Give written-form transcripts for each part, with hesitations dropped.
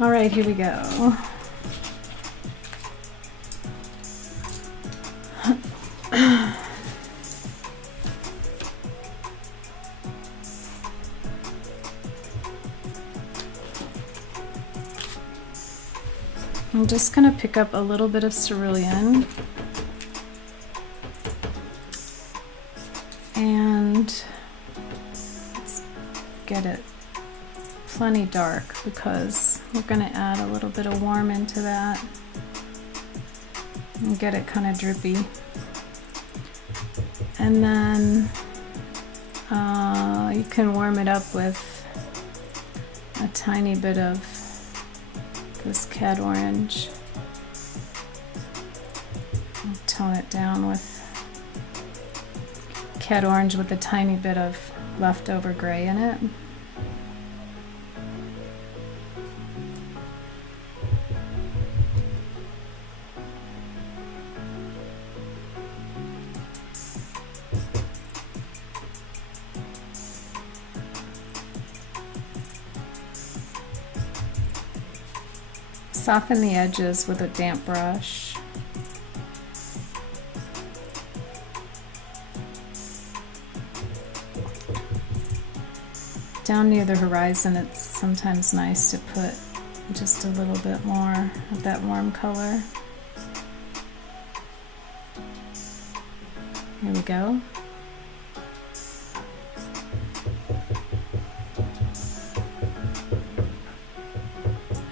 All right, here we go. I'm just going to pick up a little bit of cerulean and let's get it plenty dark because we're going to add a little bit of warm into that and get it kind of drippy. And then you can warm it up with a tiny bit of this cad orange. I'll tone it down with cad orange with a tiny bit of leftover gray in it. Soften the edges with a damp brush. Down near the horizon, it's sometimes nice to put just a little bit more of that warm color. Here we go.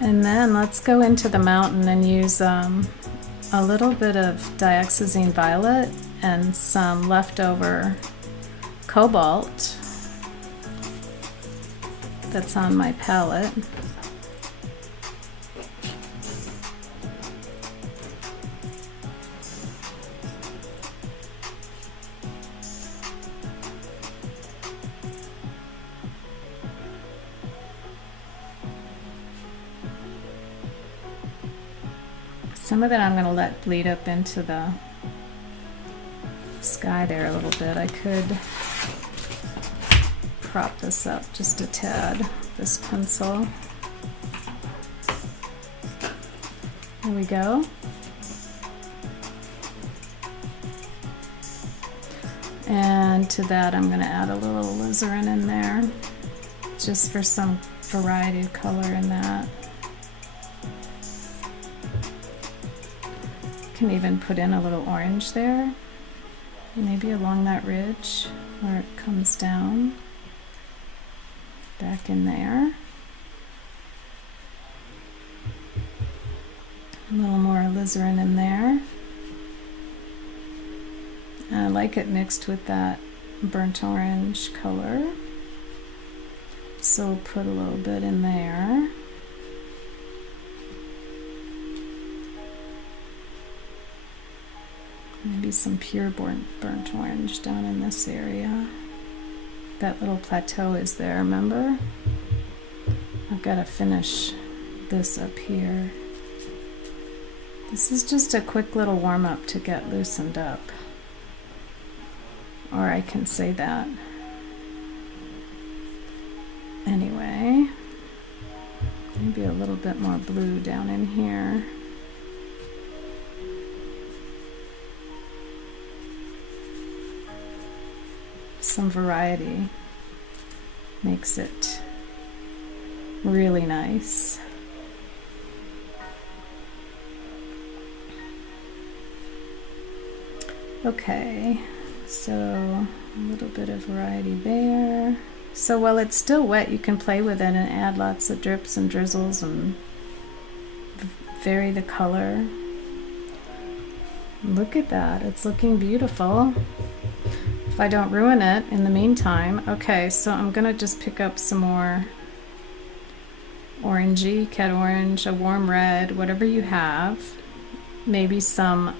And then let's go into the mountain and use a little bit of Dioxazine Violet and some leftover Cobalt that's on my palette. Some of that I'm going to let bleed up into the sky there a little bit. I could prop this up just a tad, this pencil. There we go. And to that I'm going to add a little alizarin in there, just for some variety of color in that. Can even put in a little orange there, maybe along that ridge where it comes down, back in there. A little more alizarin in there. I like it mixed with that burnt orange color, so we'll put a little bit in there. Maybe some pure burnt orange down in this area. That little plateau is there, remember? I've got to finish this up here. This is just a quick little warm-up to get loosened up. Or I can say that. Anyway, maybe a little bit more blue down in here. Some variety makes it really nice. Okay, so a little bit of variety there. So while it's still wet, you can play with it and add lots of drips and drizzles and vary the color. Look at that, it's looking beautiful. If I don't ruin it in the meantime. Okay, so I'm gonna just pick up some more orangey, cad orange, a warm red, whatever you have. Maybe some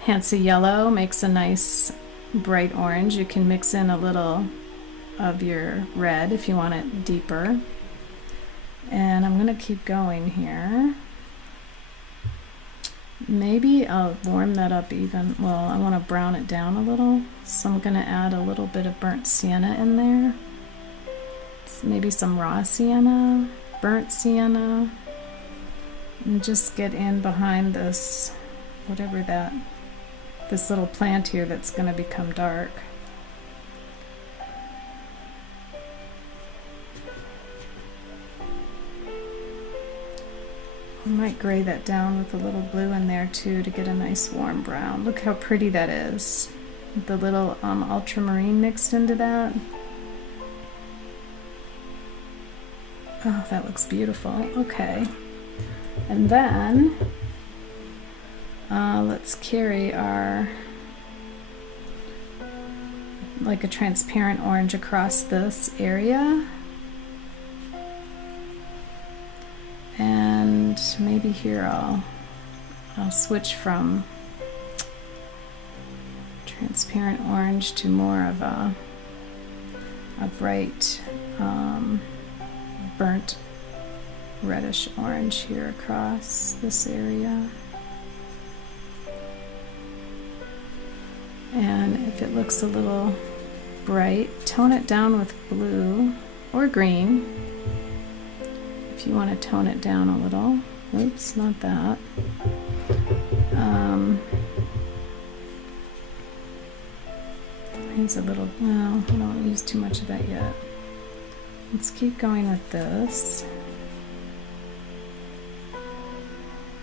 Hansa Yellow makes a nice bright orange. You can mix in a little of your red if you want it deeper. And I'm gonna keep going here. Maybe I'll warm that up even. Well, I want to brown it down a little, so I'm going to add a little bit of burnt sienna in there maybe some raw sienna, burnt sienna, and just get in behind this, whatever that, this little plant here that's going to become dark. I might gray that down with a little blue in there too to get a nice warm brown. Look how pretty that is. The little ultramarine mixed into that. Oh, that looks beautiful. Okay. And then let's carry our, like a transparent orange across this area. And maybe here I'll switch from transparent orange to more of a bright burnt reddish orange here across this area. And if it looks a little bright, tone it down with blue or green. If you want to tone it down a little. Oops, not that. It's a little, well, I don't use too much of that yet. Let's keep going with this.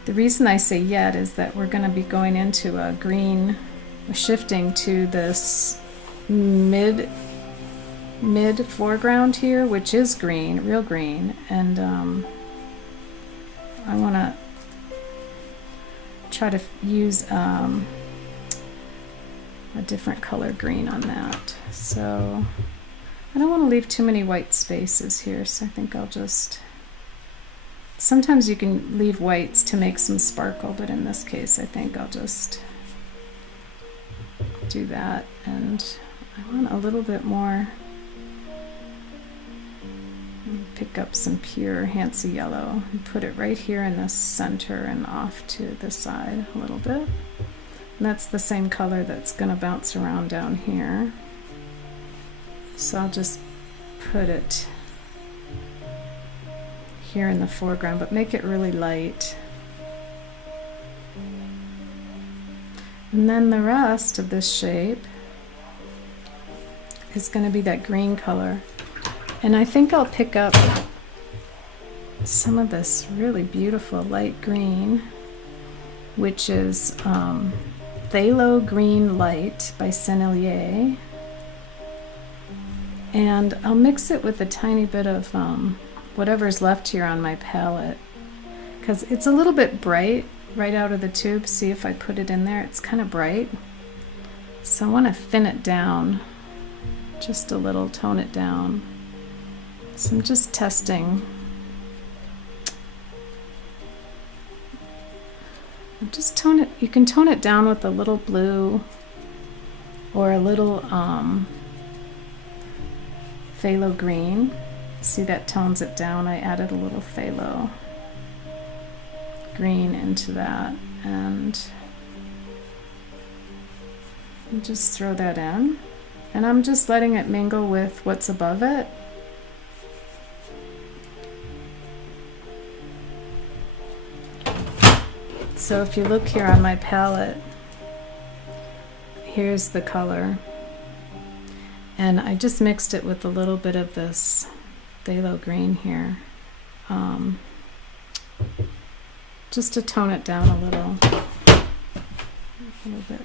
The reason I say yet is that we're going to be going into a green, shifting to this mid foreground here, which is green, real green, and I want to try to use a different color green on that. So I don't want to leave too many white spaces here, so I think I'll just, sometimes you can leave whites to make some sparkle, but in this case I think I'll just do that. And I want a little bit more, pick up some pure Hansa Yellow and put it right here in the center and off to the side a little bit. And that's the same color that's going to bounce around down here. So I'll just put it here in the foreground, but make it really light. And then the rest of this shape is going to be that green color. And I think I'll pick up some of this really beautiful light green, which is Phthalo Green Light by Sennelier. And I'll mix it with a tiny bit of whatever's left here on my palette, because it's a little bit bright right out of the tube. See if I put it in there, it's kind of bright. So I want to thin it down just a little, tone it down. So I'm just testing. Just tone it, you can tone it down with a little blue or a little phthalo green. See, that tones it down. I added a little phthalo green into that, and just throw that in. And I'm just letting it mingle with what's above it. So if you look here on my palette, here's the color. And I just mixed it with a little bit of this phthalo green here. Just to tone it down a little bit.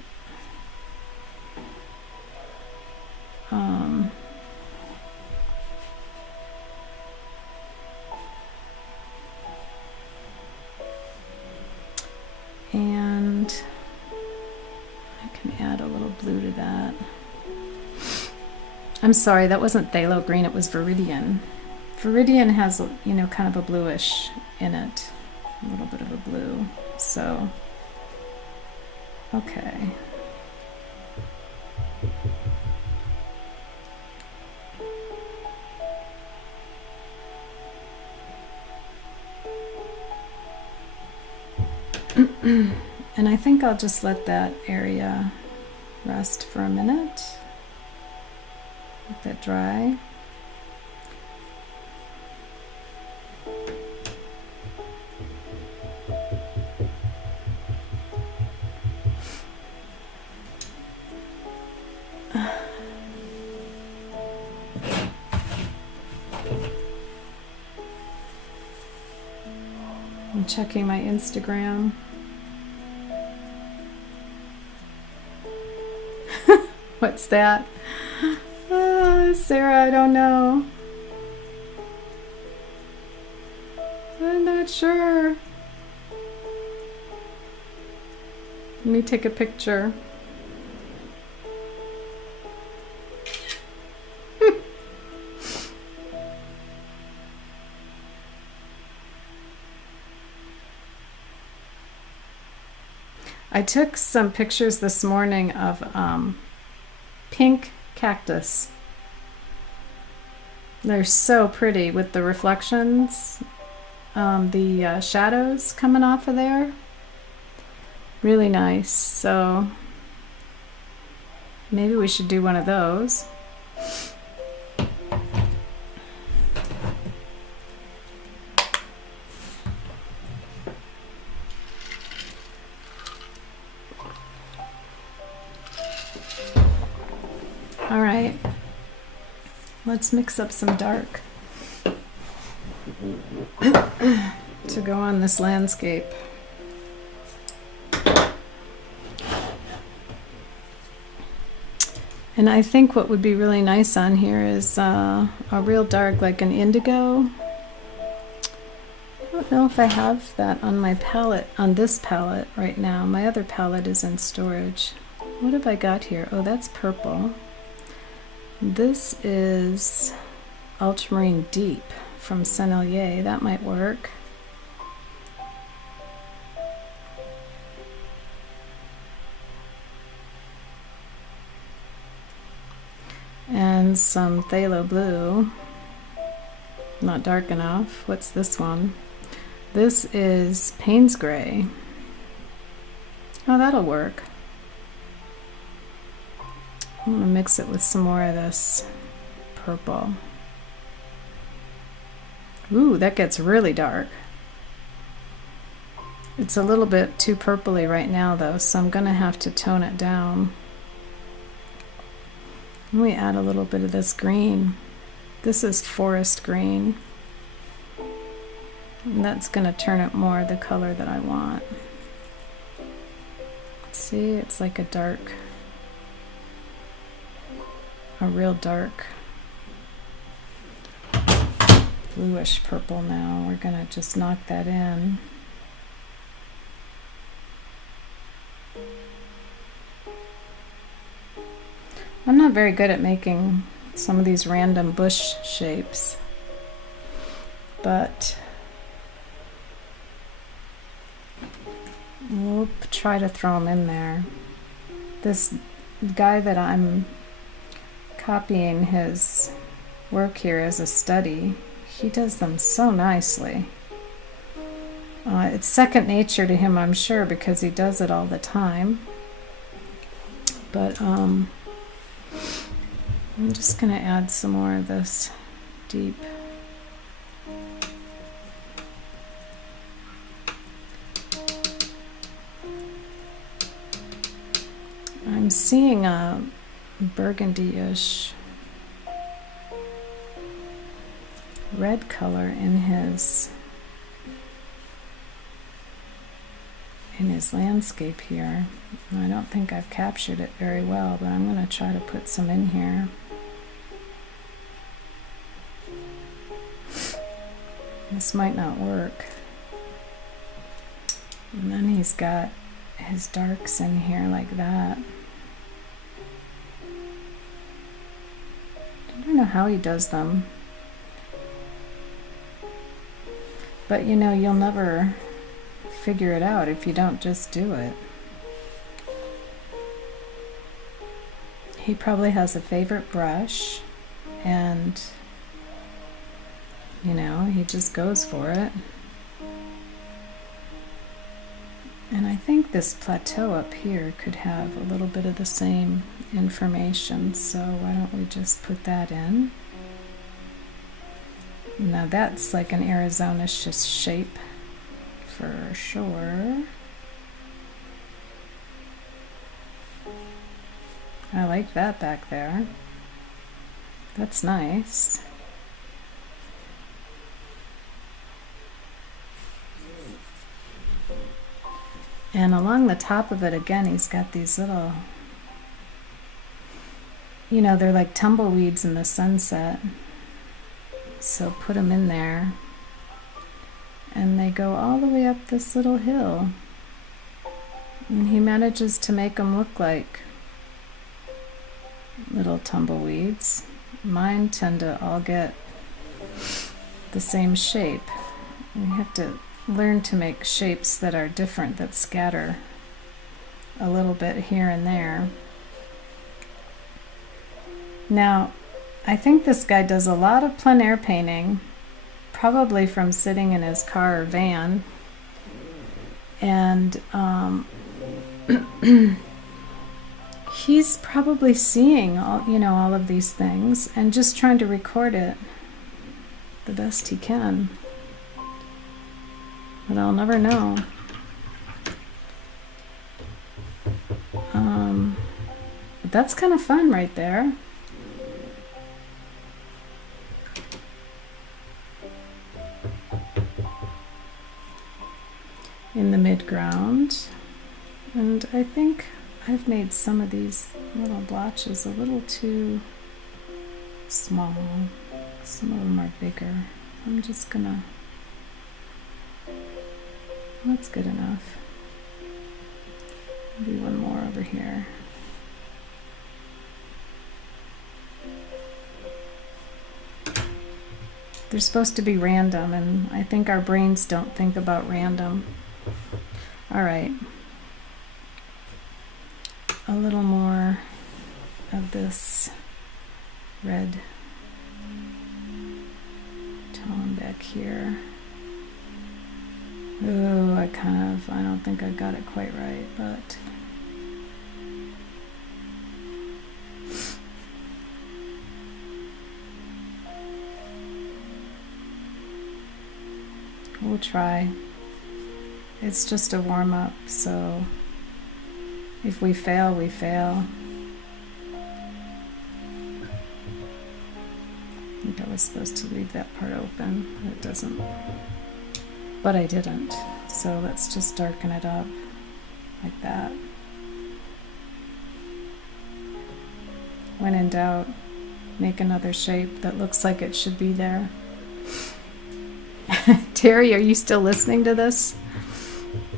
And I can add a little blue to that. I'm sorry, that wasn't phthalo green, it was Viridian. Viridian has, you know, kind of a bluish in it, a little bit of a blue. So, okay. And I think I'll just let that area rest for a minute. Let that dry. checking my Instagram. What's that? Sarah, I don't know. I'm not sure. Let me take a picture. I took some pictures this morning of pink cactus. They're so pretty with the reflections, the shadows coming off of there. Really nice. So maybe we should do one of those. All right, let's mix up some dark to go on this landscape. And I think what would be really nice on here is a real dark, like an indigo. I don't know if I have that on my palette, on this palette right now. My other palette is in storage. What have I got here? Oh, that's purple. This is Ultramarine Deep from Sennelier. That might work. And some Phthalo Blue. Not dark enough. What's this one? This is Payne's Gray. Oh, that'll work. I'm going to mix it with some more of this purple. Ooh, that gets really dark. It's a little bit too purpley right now though, so I'm going to have to tone it down. Let me add a little bit of this green. This is forest green. And that's going to turn it more the color that I want. See, it's like a dark, a real dark bluish purple now. We're going to just knock that in. I'm not very good at making some of these random bush shapes, but we'll try to throw them in there. This guy that I'm copying his work here as a study, he does them so nicely. It's second nature to him, I'm sure, because he does it all the time. But I'm just going to add some more of this deep. I'm seeing a burgundy-ish red color in his landscape here. I don't think I've captured it very well, but I'm going to try to put some in here. This might not work. And then he's got his darks in here like that. I don't know how he does them. But you know, you'll never figure it out if you don't just do it. He probably has a favorite brush, and you know, he just goes for it. And I think this plateau up here could have a little bit of the same information, so why don't we just put that in? Now that's like an Arizona shape for sure. I like that back there. That's nice. And along the top of it, again, he's got these little, you know, they're like tumbleweeds in the sunset. So put them in there. And they go all the way up this little hill. And he manages to make them look like little tumbleweeds. Mine tend to all get the same shape. We have to learn to make shapes that are different, that scatter a little bit here and there. Now, I think this guy does a lot of plein air painting, probably from sitting in his car or van, and he's probably seeing all, you know, all of these things and just trying to record it the best he can. But I'll never know. But that's kind of fun right there. In the mid-ground. And I think I've made some of these little blotches a little too small. Some of them are bigger. I'm just gonna... That's good enough. Maybe one more over here. They're supposed to be random, and I think our brains don't think about random. All right. A little more of this red tone back here. Ooh, I don't think I got it quite right, but we'll try. It's just a warm-up, so if we fail, we fail. I think I was supposed to leave that part open, but it doesn't. But I didn't, so let's just darken it up like that. When in doubt, make another shape that looks like it should be there. Terry, are you still listening to this?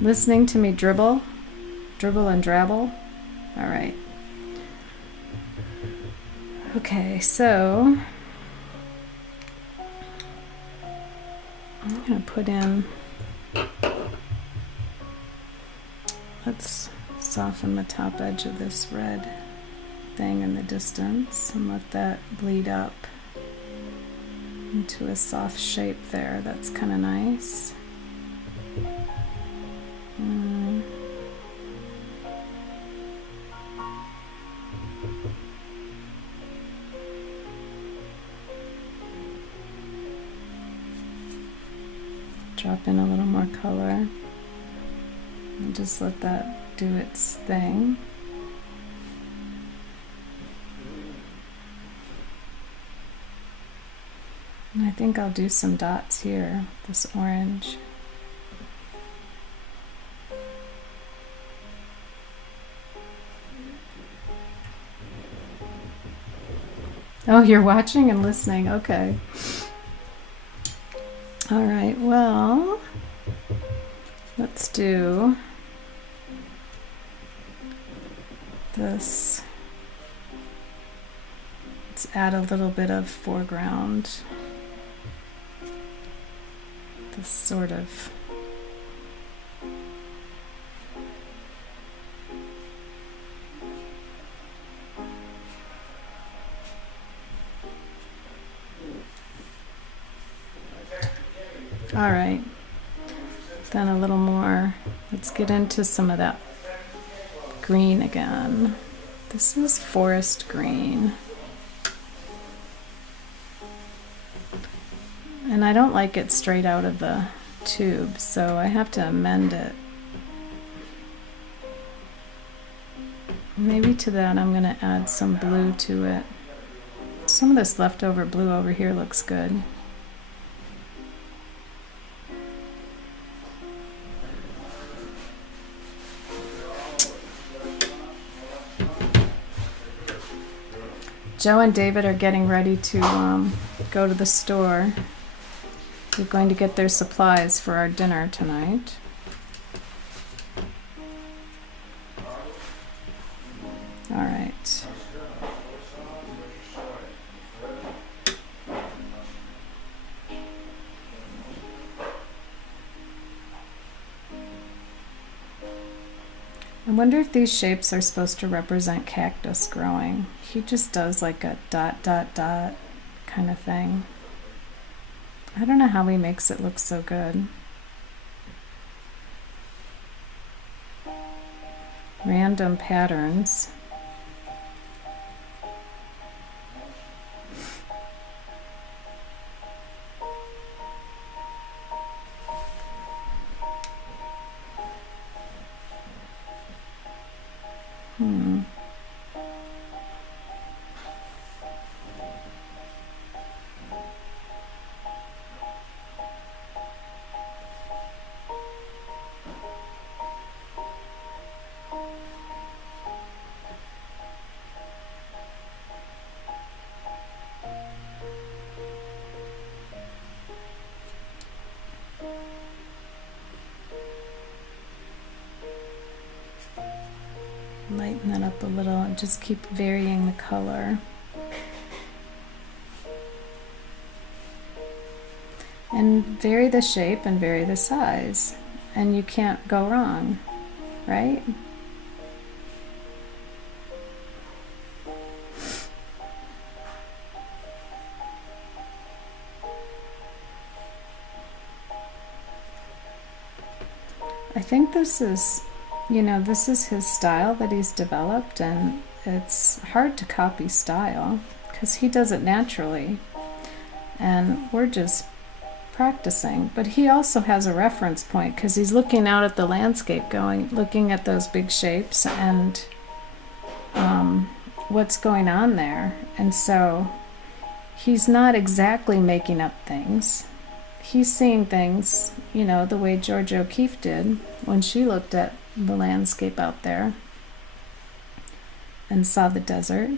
Listening to me dribble and drabble? All right. Okay, so I'm going to put in, let's soften the top edge of this red thing in the distance and let that bleed up into a soft shape there. That's kind of nice. Drop in a little more color and just let that do its thing. And I think I'll do some dots here, this orange. Oh, you're watching and listening, okay. All right, well, let's do this. Let's add a little bit of foreground. This sort of all right, then a little more. Let's get into some of that green again. This is forest green. And I don't like it straight out of the tube, so I have to amend it. Maybe to that I'm going to add some blue to it. Some of this leftover blue over here looks good. Joe and David are getting ready to go to the store. They're going to get their supplies for our dinner tonight. All right. I wonder if these shapes are supposed to represent cactus growing. He just does like a dot, dot, dot kind of thing. I don't know how he makes it look so good. Random patterns. Lighten that up a little and just keep varying the color. And vary the shape and vary the size. And you can't go wrong, right? I think this is, this is his style that he's developed, and it's hard to copy style because he does it naturally and we're just practicing. But he also has a reference point because he's looking out at the landscape, looking at those big shapes and what's going on there. And so he's not exactly making up things. He's seeing things, the way Georgia O'Keeffe did when she looked at the landscape out there and saw the desert.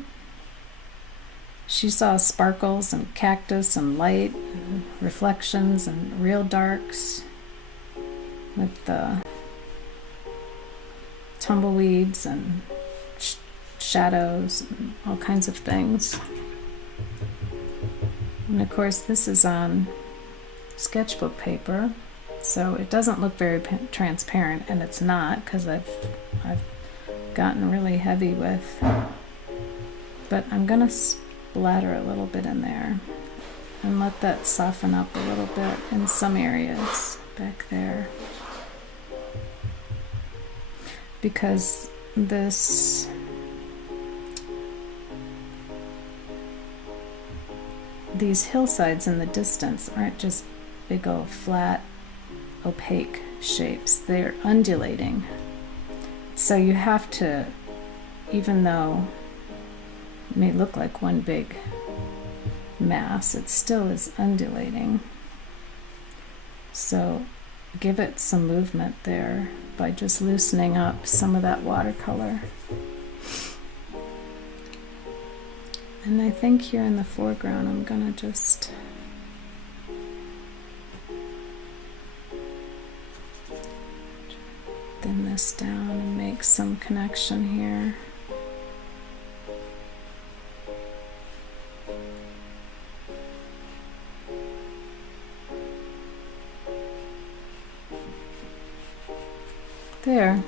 She saw sparkles and cactus and light and reflections and real darks with the tumbleweeds and shadows and all kinds of things. And of course this is on sketchbook paper, so it doesn't look very transparent, and it's not because I've gotten really heavy with, but I'm gonna splatter a little bit in there and let that soften up a little bit in some areas back there, because these hillsides in the distance aren't just big old flat opaque shapes, they're undulating. So you have to, even though it may look like one big mass, it still is undulating. So give it some movement there by just loosening up some of that watercolor. And I think here in the foreground I'm gonna just thin this down and make some connection here. There.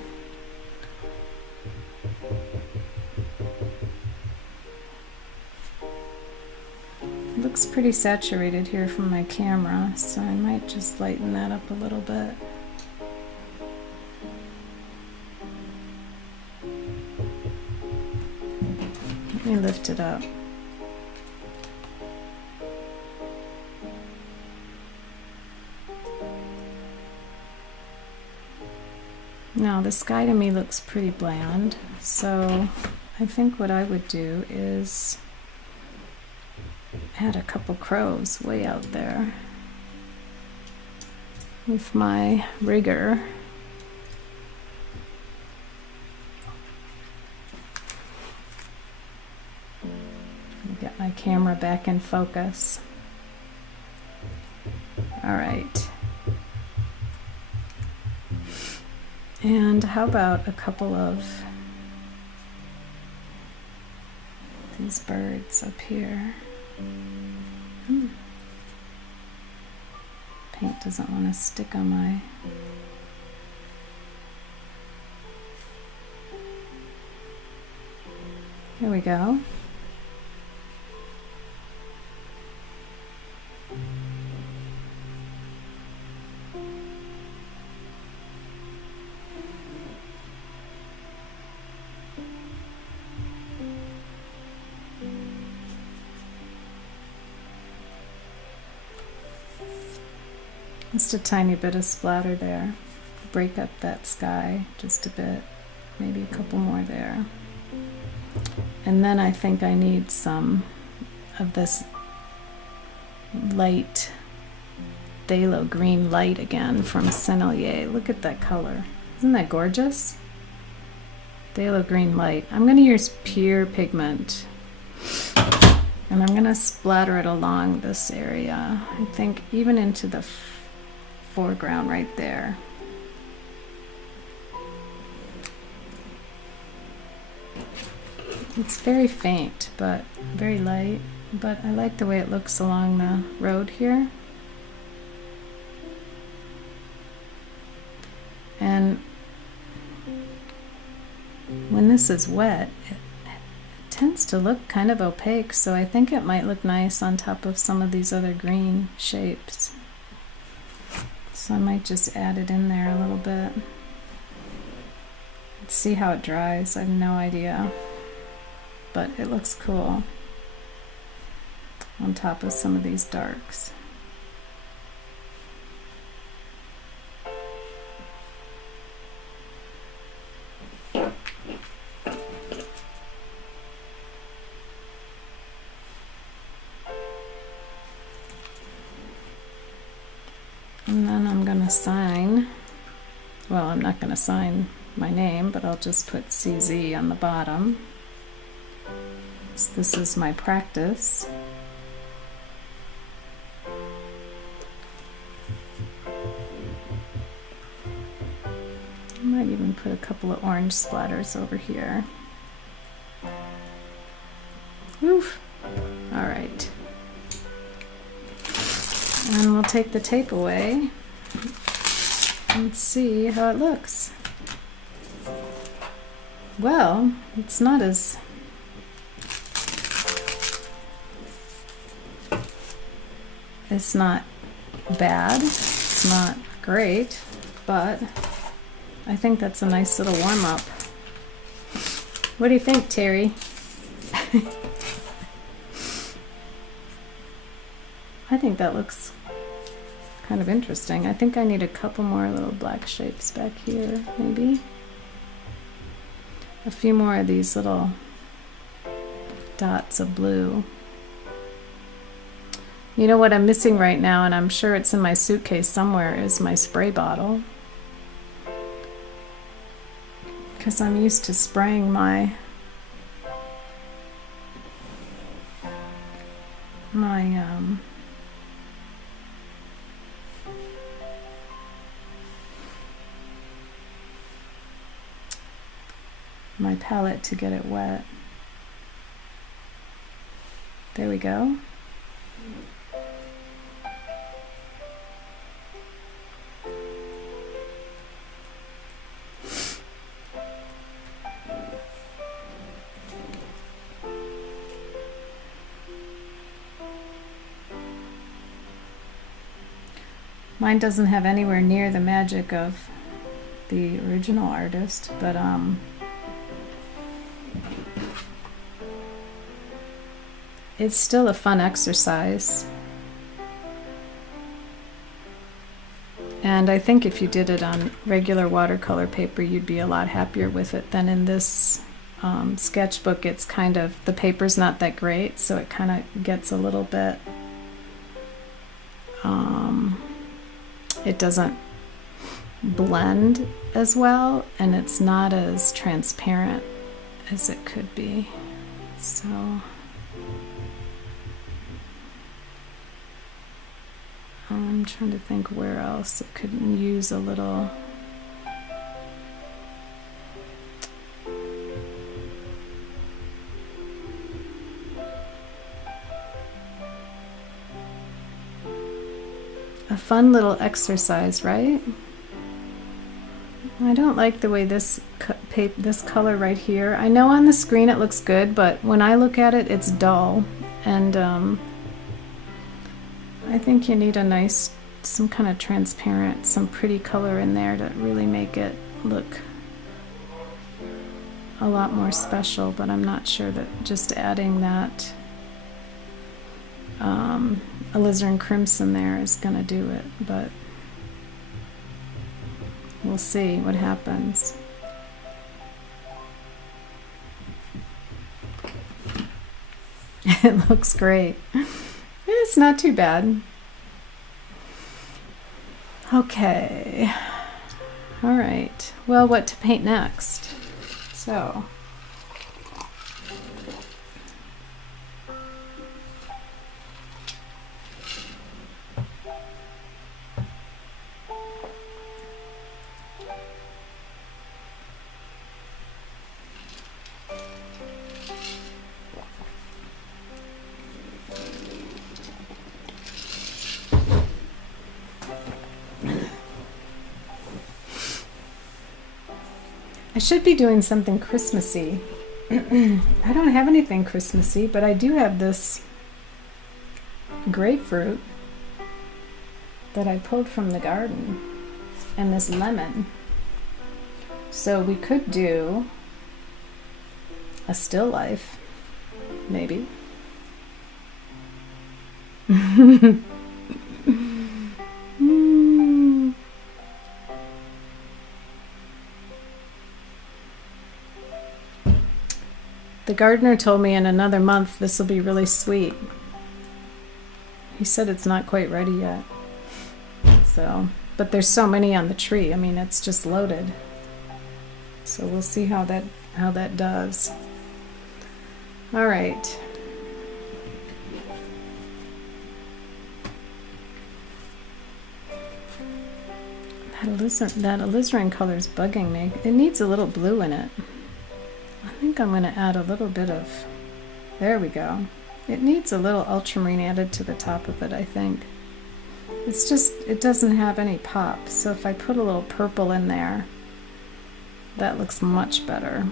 It looks pretty saturated here from my camera, so I might just lighten that up a little bit. Let me lift it up. Now the sky to me looks pretty bland, so I think what I would do is add a couple crows way out there with my rigger. camera back in focus. All right. And how about a couple of these birds up here? Paint doesn't want to stick on my... Here we go. Just a tiny bit of splatter there. Break up that sky just a bit, maybe a couple more there. And then I think I need some of this light phthalo green light again from Sennelier. Look at that color. Isn't that gorgeous? Phthalo green light. I'm going to use pure pigment. And I'm going to splatter it along this area. I think even into the foreground right there. It's very faint, but very light. But I like the way it looks along the road here. And when this is wet, it tends to look kind of opaque, so I think it might look nice on top of some of these other green shapes. So I might just add it in there a little bit. Let's see how it dries. I have no idea. But it looks cool on top of some of these darks. And then I'm going to sign, well, I'm not going to sign my name, but I'll just put CZ on the bottom. So this is my practice. I might even put a couple of orange splatters over here. Oof. All right. And we'll take the tape away and see how it looks. Well, it's not as... It's not bad, it's not great, but I think that's a nice little warm-up. What do you think, Terry? I think that looks kind of interesting. I think I need a couple more little black shapes back here, maybe. A few more of these little dots of blue. You know what I'm missing right now, and I'm sure it's in my suitcase somewhere, is my spray bottle. Because I'm used to spraying my my palette to get it wet. There we go. Mine doesn't have anywhere near the magic of the original artist, but it's still a fun exercise. And I think if you did it on regular watercolor paper, you'd be a lot happier with it than in this sketchbook. It's kind of, the paper's not that great, so it kind of gets a little bit, it doesn't blend as well, and it's not as transparent as it could be. So I'm trying to think where else it could use a little. A fun little exercise, right? I don't like the way this color right here. I know on the screen it looks good, but when I look at it, it's dull. And I think you need a nice, some kind of transparent, some pretty color in there to really make it look a lot more special, but I'm not sure that just adding that Alizarine Crimson there is going to do it, but we'll see what happens. It looks great. It's not too bad. Okay. All right. Well, what to paint next? So. I should be doing something Christmassy. I don't have anything Christmassy, but I do have this grapefruit that I pulled from the garden and this lemon. So we could do a still life, maybe. The gardener told me in another month this will be really sweet. He said it's not quite ready yet. So, but there's so many on the tree. I mean, it's just loaded. So we'll see how that does. All right. That alizarin color is bugging me. It needs a little blue in it. I think I'm going to add a little bit of, there we go. It needs a little ultramarine added to the top of it, I think. It's just, it doesn't have any pop. So if I put a little purple in there, that looks much better.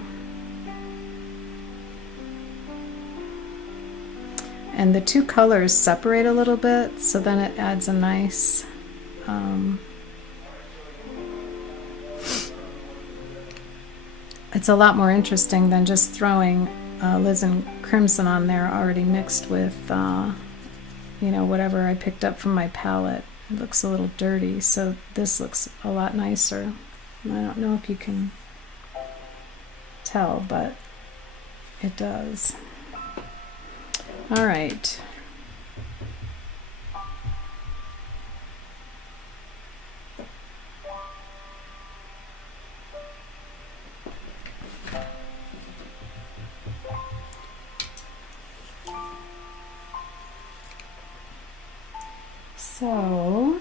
And the two colors separate a little bit, so then it adds a nice, it's a lot more interesting than just throwing Alizarine Crimson on there already mixed with, you know, whatever I picked up from my palette. It looks a little dirty, so this looks a lot nicer. I don't know if you can tell, but it does. All right. So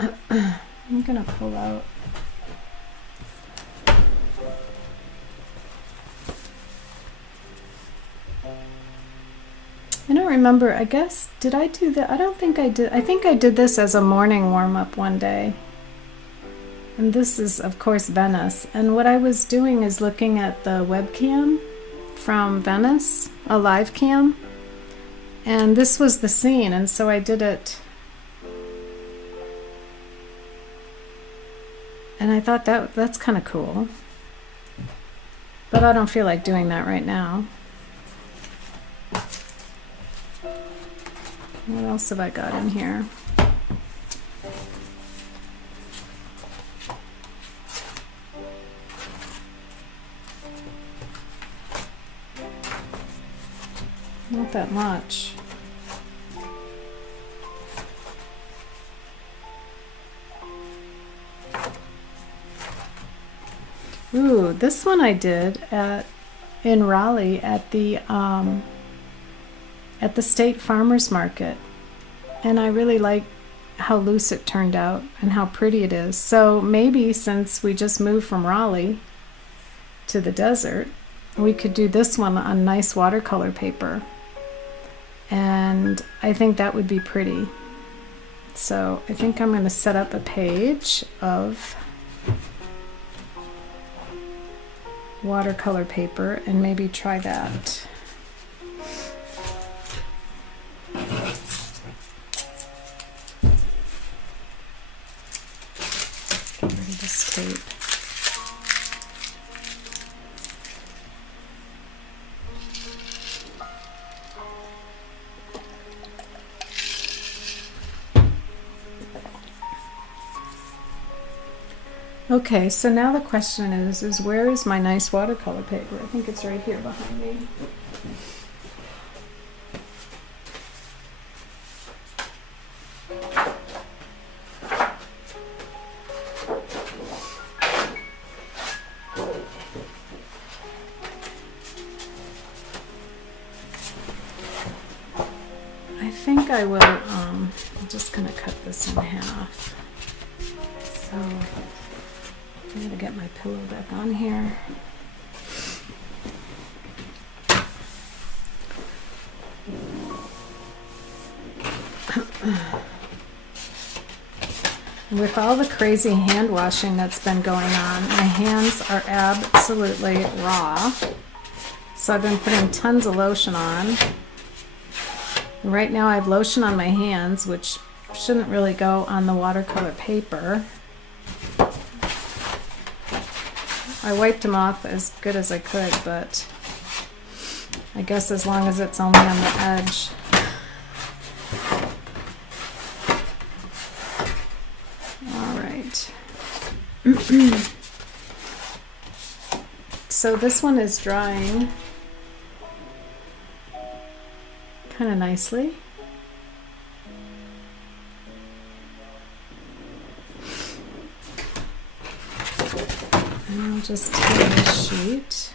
I'm gonna pull out I don't remember, I guess, did I do that? I don't think I did. I think I did this as a morning warm-up one day. And this is, of course, Venice. And what I was doing is looking at the webcam from Venice, a live cam. And this was the scene, and so I did it. And I thought that's kind of cool. But I don't feel like doing that right now. What else have I got in here? Not that much. Ooh, this one I did in Raleigh at the State Farmers Market. And I really like how loose it turned out and how pretty it is. So maybe since we just moved from Raleigh to the desert, we could do this one on nice watercolor paper. And I think that would be pretty. So I think I'm going to set up a page of watercolor paper and maybe try that. Get rid of this tape. Okay, so now the question is where is my nice watercolor paper? I think it's right here behind me. I think I will, I'm just going to cut this in half. So I'm going to get my pillow back on here. With all the crazy hand washing that's been going on, my hands are absolutely raw. So I've been putting tons of lotion on. Right now I have lotion on my hands, which shouldn't really go on the watercolor paper. I wiped them off as good as I could, but I guess as long as it's only on the edge. All right. So this one is drying kind of nicely. And I'll just take this sheet.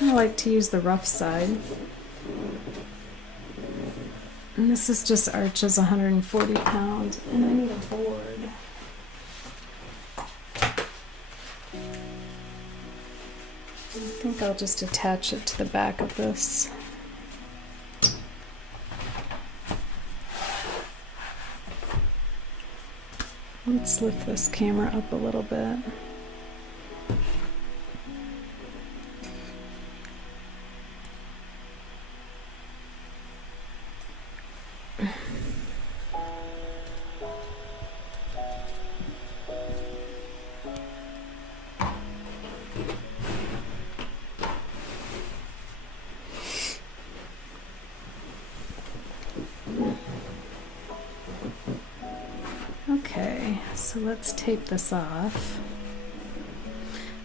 I like to use the rough side. And this is just Arches 140 pounds, and I need a board. I think I'll just attach it to the back of this. Let's lift this camera up a little bit. Okay, so let's tape this off.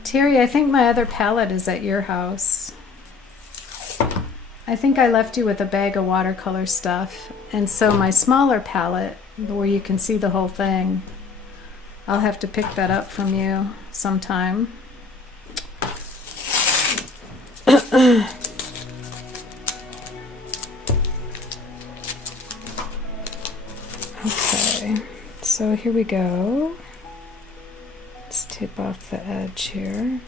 Terry, I think my other palette is at your house. I think I left you with a bag of watercolor stuff, and so my smaller palette, where you can see the whole thing, I'll have to pick that up from you sometime. Okay, so here we go. Let's tape off the edge here.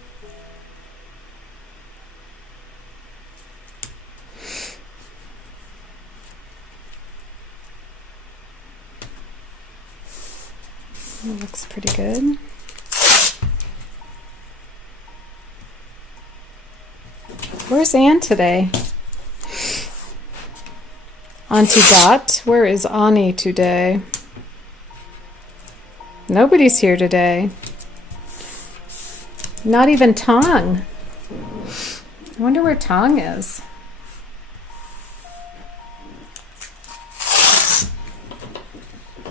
It looks pretty good. Where's Anne today? Auntie Dot, where is Ani today? Nobody's here today. Not even Tong. I wonder where Tong is.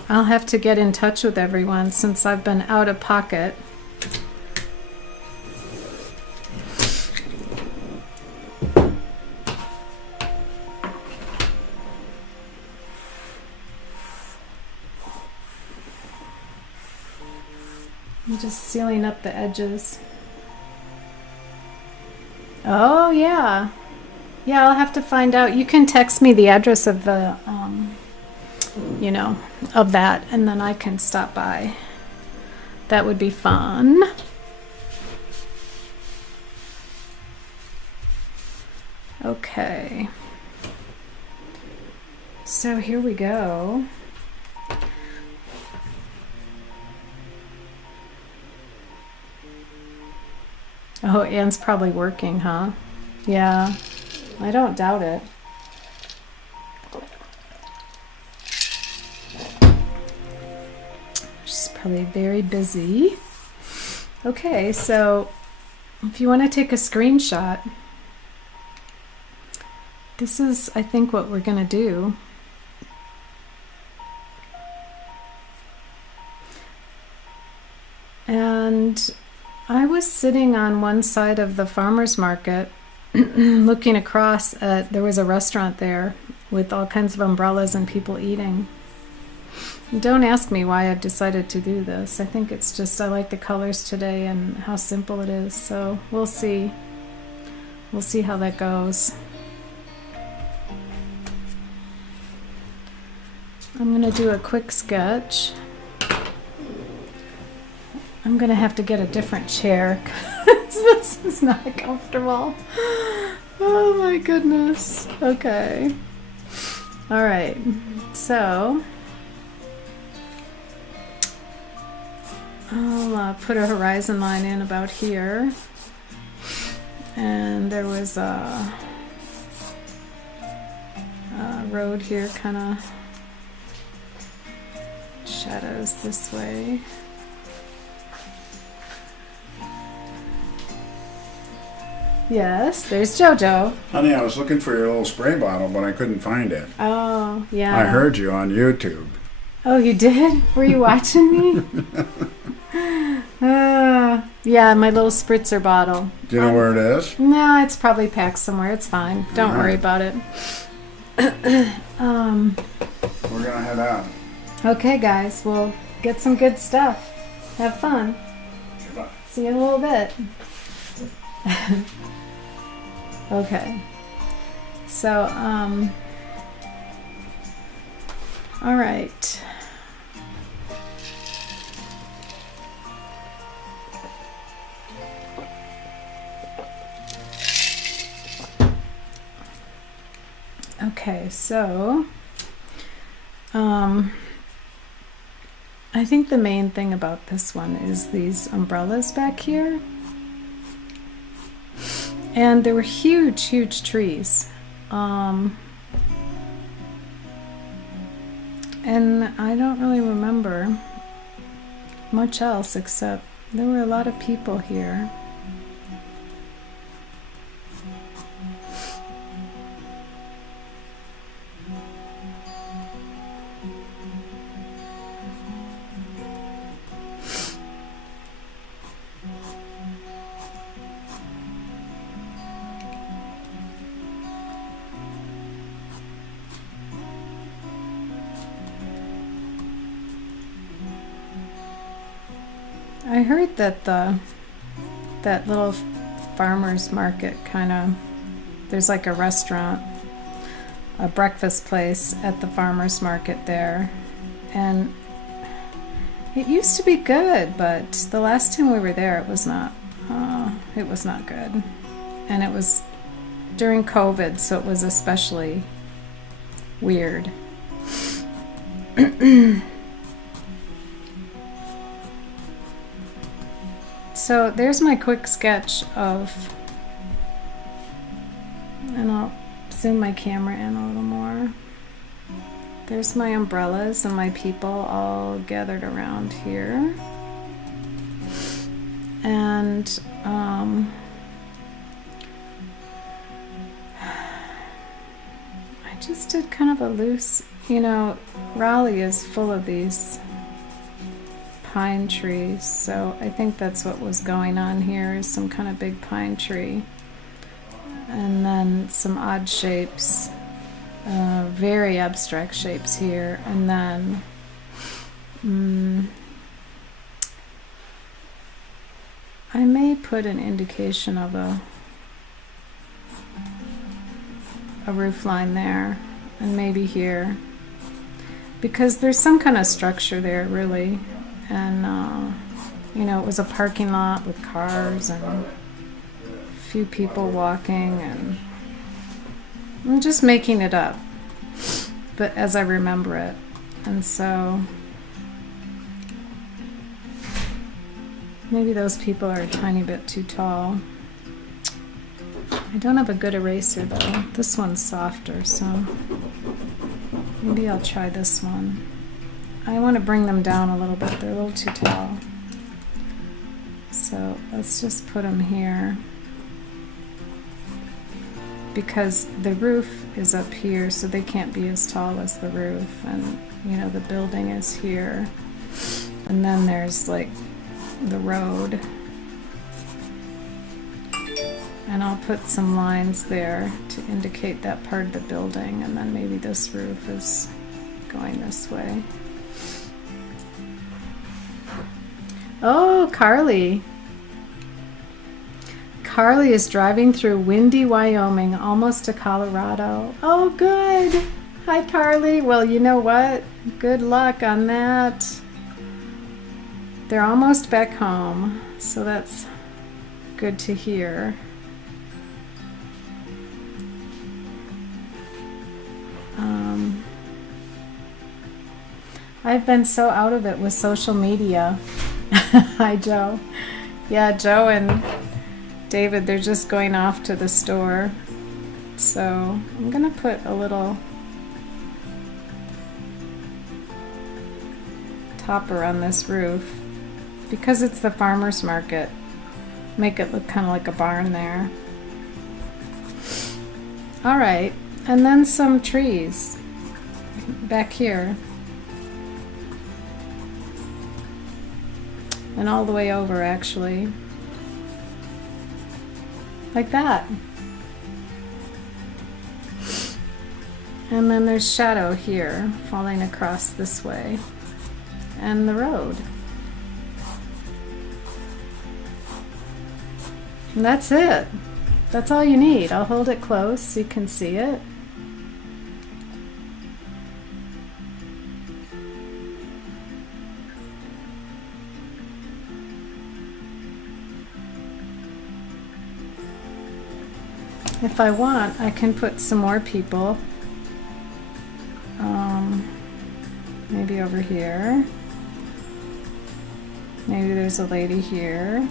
I'll have to get in touch with everyone since I've been out of pocket. I'm just sealing up the edges. Oh yeah, Yeah, I'll have to find out. You can text me the address of the, you know, of that, and then I can stop by. That would be fun. Okay. So here we go. Oh, Anne's probably working, huh? Yeah, I don't doubt it. She's probably very busy. Okay, so if you want to take a screenshot, this is, I think, what we're going to do. And I was sitting on one side of the farmer's market looking across at, there was a restaurant there with all kinds of umbrellas and people eating. Don't ask me why I've decided to do this. I think it's just I like the colors today and how simple it is. So we'll see. We'll see how that goes. I'm going to do a quick sketch. I'm going to have to get a different chair because this is not comfortable. Oh my goodness. Okay. All right. So I'll put a horizon line in about here. And there was a road here, kind of shadows this way. Yes, there's Jojo. Honey, I was looking for your little spray bottle, but I couldn't find it. Oh, yeah. I heard you on YouTube. Oh, you did? Were you watching me? Yeah, my little spritzer bottle. Do you know where it is? No, it's probably packed somewhere. It's fine. Don't worry about it. We're gonna head out. Okay, guys. We'll get some good stuff. Have fun. Goodbye. See you in a little bit. Okay. So, all right. Okay, so, I think the main thing about this one is these umbrellas back here. And there were huge, huge trees. And I don't really remember much else except there were a lot of people here. I heard that that little farmer's market kind of, there's like a restaurant, a breakfast place at the farmer's market there, and it used to be good, but the last time we were there it was not good, and it was during COVID, so it was especially weird. So there's my quick sketch of, and I'll zoom my camera in a little more. There's my umbrellas and my people all gathered around here. And I just did kind of a loose, you know, Raleigh is full of these pine trees, so I think that's what was going on here, is some kind of big pine tree, and then some odd shapes, very abstract shapes here, and then I may put an indication of a roof line there, and maybe here, because there's some kind of structure there, really. And you know, it was a parking lot with cars and a few people walking, and I'm just making it up, but as I remember it. And so maybe those people are a tiny bit too tall. I don't have a good eraser though. This one's softer, so maybe I'll try this one. I want to bring them down a little bit. They're a little too tall. So let's just put them here, because the roof is up here, so they can't be as tall as the roof. And you know, the building is here, and then there's like the road. And I'll put some lines there to indicate that part of the building, and then maybe this roof is going this way. Oh, Carly. Carly is driving through windy Wyoming, almost to Colorado. Oh, good. Hi, Carly. Well, you know what? Good luck on that. They're almost back home, so that's good to hear. I've been so out of it with social media. Hi, Joe. Yeah, Joe and David, they're just going off to the store. So I'm gonna put a little topper on this roof because it's the farmer's market. Make it look kind of like a barn there. All right, and then some trees back here. And all the way over, actually. Like that. And then there's shadow here, falling across this way. And the road. And that's it. That's all you need. I'll hold it close so you can see it. If I want, I can put some more people. Maybe over here. Maybe there's a lady here.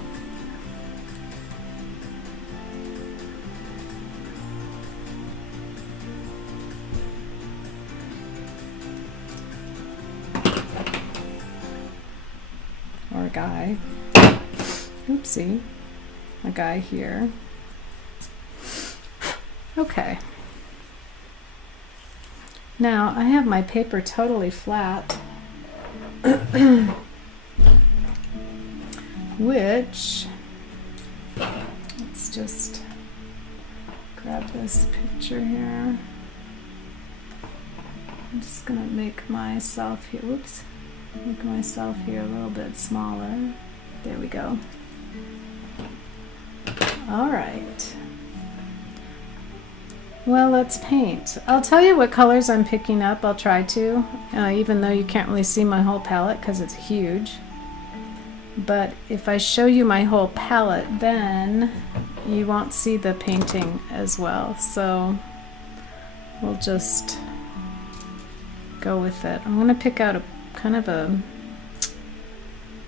Or a guy. Oopsie. A guy here. Okay. Now I have my paper totally flat, which, let's just grab this picture here. I'm just gonna make myself here, whoops, make myself here a little bit smaller. There we go. All right. Well, let's paint. I'll tell you what colors I'm picking up. I'll try to, even though you can't really see my whole palette because it's huge. But if I show you my whole palette, then you won't see the painting as well. So we'll just go with it. I'm going to pick out a kind of a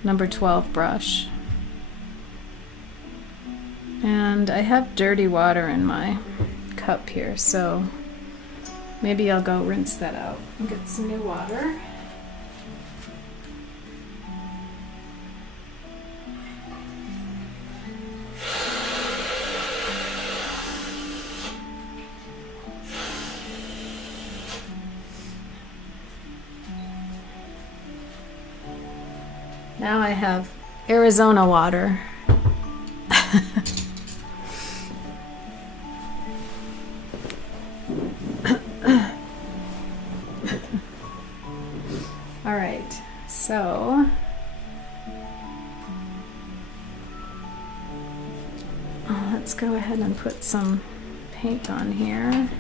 number 12 brush. And I have dirty water in my cup here, so maybe I'll go rinse that out and get some new water. Now I have Arizona water. All right, so let's go ahead and put some paint on here.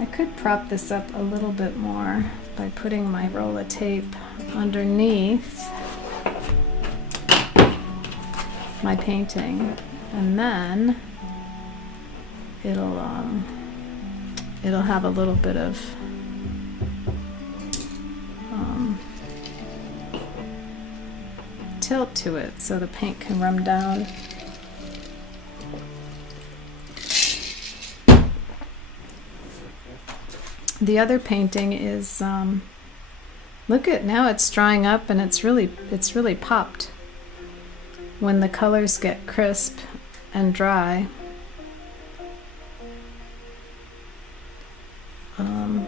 I could prop this up a little bit more by putting my roll of tape underneath my painting, and then it'll have a little bit of tilt to it so the paint can run down. The other painting is look at now, it's drying up and it's really popped when the colors get crisp and dry. It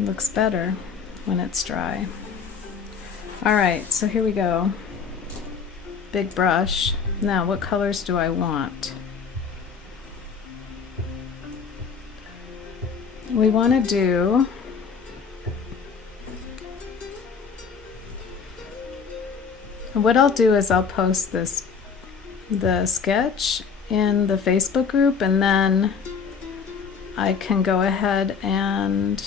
looks better when it's dry. All right, so here we go. Big brush. Now, what colors do I want? We want to do what I'll do is I'll post the sketch in the Facebook group, and then I can go ahead and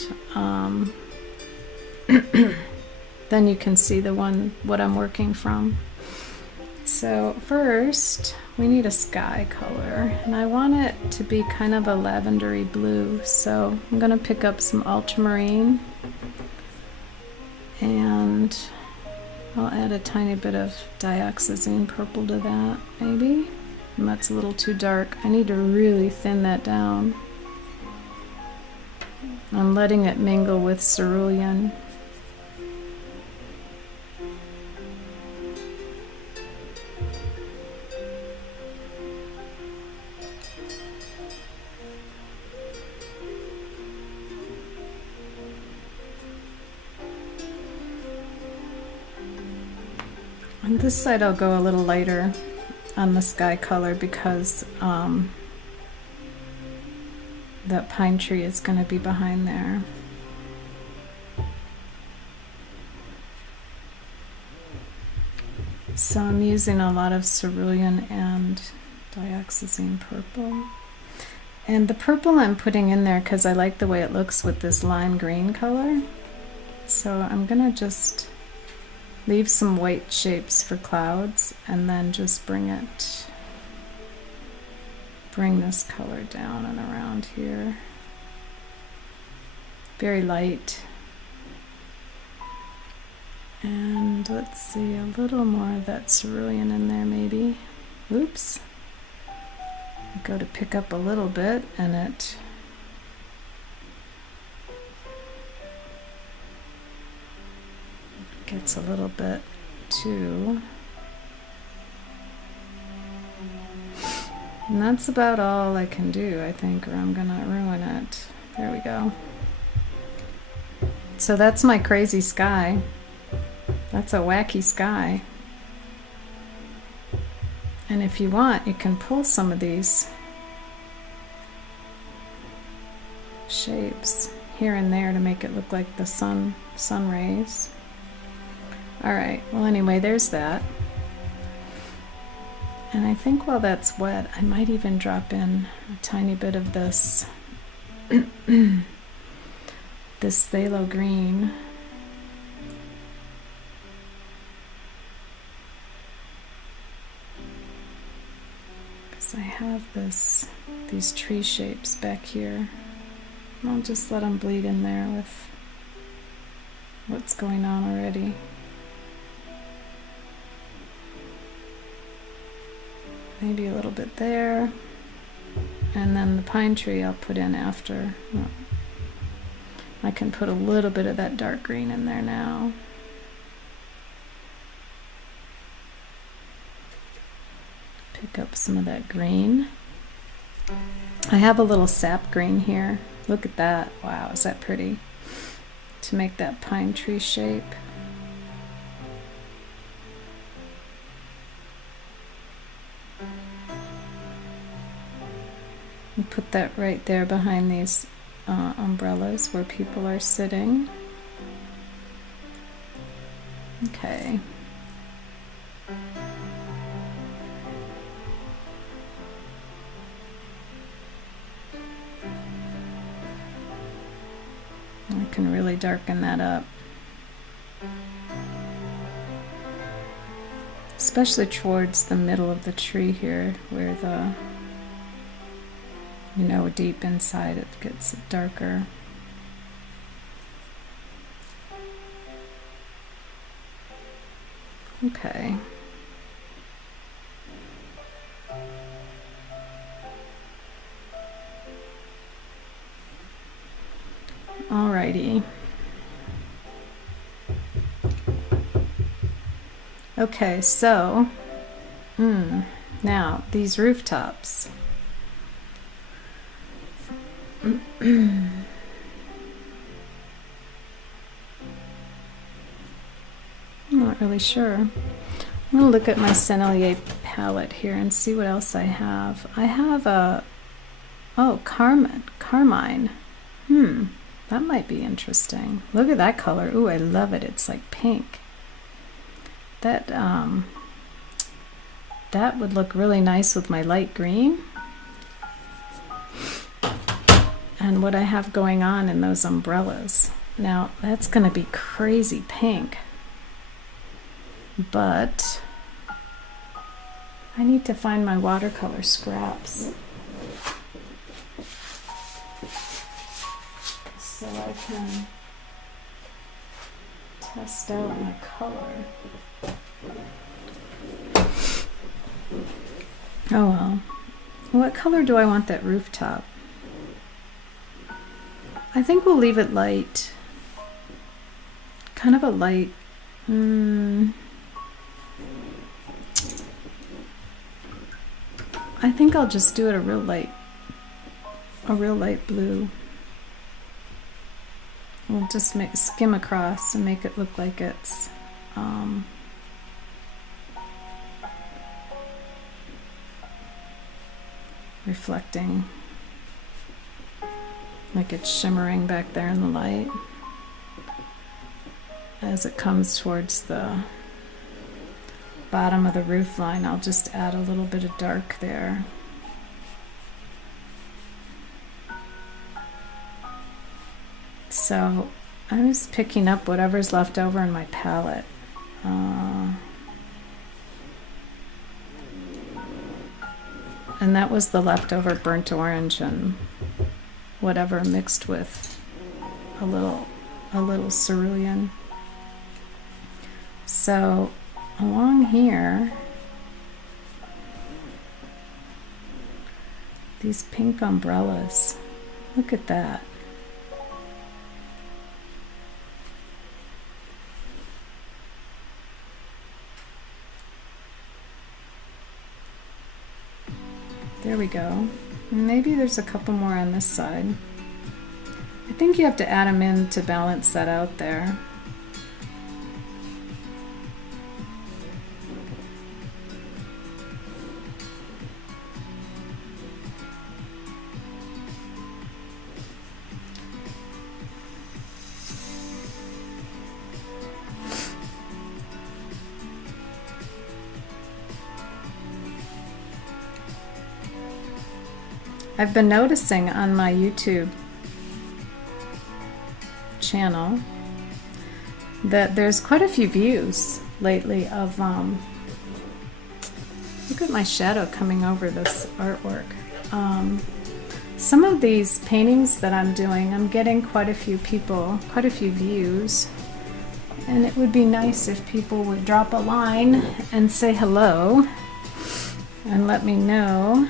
then you can see what I'm working from. So first we need a sky color, and I want it to be kind of a lavendery blue, so I'm going to pick up some ultramarine and I'll add a tiny bit of dioxazine purple to that, maybe. And that's a little too dark. I need to really thin that down. I'm letting it mingle with cerulean. On this side I'll go a little lighter on the sky color because that pine tree is going to be behind there. So I'm using a lot of cerulean and dioxazine purple. And the purple I'm putting in there because I like the way it looks with this lime green color. So I'm going to just leave some white shapes for clouds and then just bring this color down and around here. Very light. And let's see, a little more of that cerulean in there maybe. Oops. I go to pick up a little bit and it gets a little bit too. And that's about all I can do, I think, or I'm gonna ruin it. There we go. So that's my crazy sky. That's a wacky sky. And if you want, you can pull some of these shapes here and there to make it look like the sun rays. Alright, well anyway, there's that. And I think while that's wet, I might even drop in a tiny bit of this this phthalo green. Because I have these tree shapes back here. I'll just let them bleed in there with what's going on already. Maybe a little bit there, and then the pine tree I'll put in after. Well, I can put a little bit of that dark green in there now. Pick up some of that green. I have a little sap green here. Look at that. Wow, is that pretty? To make that pine tree shape. And put that right there behind these umbrellas where people are sitting. Okay. can really darken that up. Especially towards the middle of the tree here, where the, you know, deep inside it gets darker. Okay. Alrighty. Okay, so now these rooftops. I'm not really sure. I'm going to look at my Sennelier palette here and see what else I have. I have a, oh, carmine. That might be interesting. Look at that color. Ooh, I love it. It's like pink. That that would look really nice with my light green. And what I have going on in those umbrellas. Now, that's going to be crazy pink. But I need to find my watercolor scraps so I can test out my color. Oh well. What color do I want that rooftop? I think we'll leave it light. Kind of a light. I think I'll just do it a real light blue. We'll just skim across and make it look like it's reflecting, like it's shimmering back there in the light as it comes towards the bottom of the roof line. I'll just add a little bit of dark there. So I'm just picking up whatever's left over in my palette. And that was the leftover burnt orange and whatever mixed with a little cerulean. So along here, these pink umbrellas, look at that. There we go. Maybe there's a couple more on this side. I think you have to add them in to balance that out there. I've been noticing on my YouTube channel that there's quite a few views lately of look at my shadow coming over this artwork. Some of these paintings that I'm doing, I'm getting quite a few people, quite a few views, and it would be nice if people would drop a line and say hello and let me know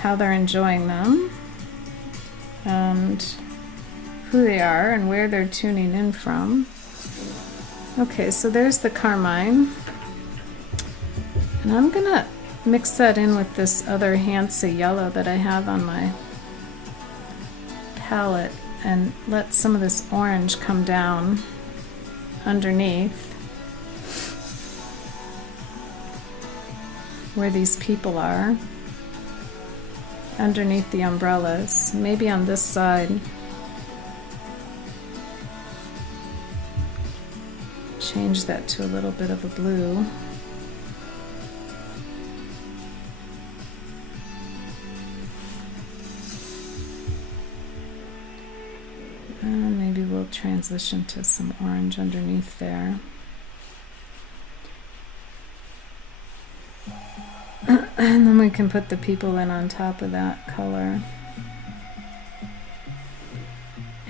how they're enjoying them and who they are and where they're tuning in from. Okay, so there's the carmine, and I'm gonna mix that in with this other Hansa Yellow that I have on my palette and let some of this orange come down underneath where these people are, underneath the umbrellas, maybe on this side. Change that to a little bit of a blue. transition to some orange underneath there. And then we can put the people in on top of that color.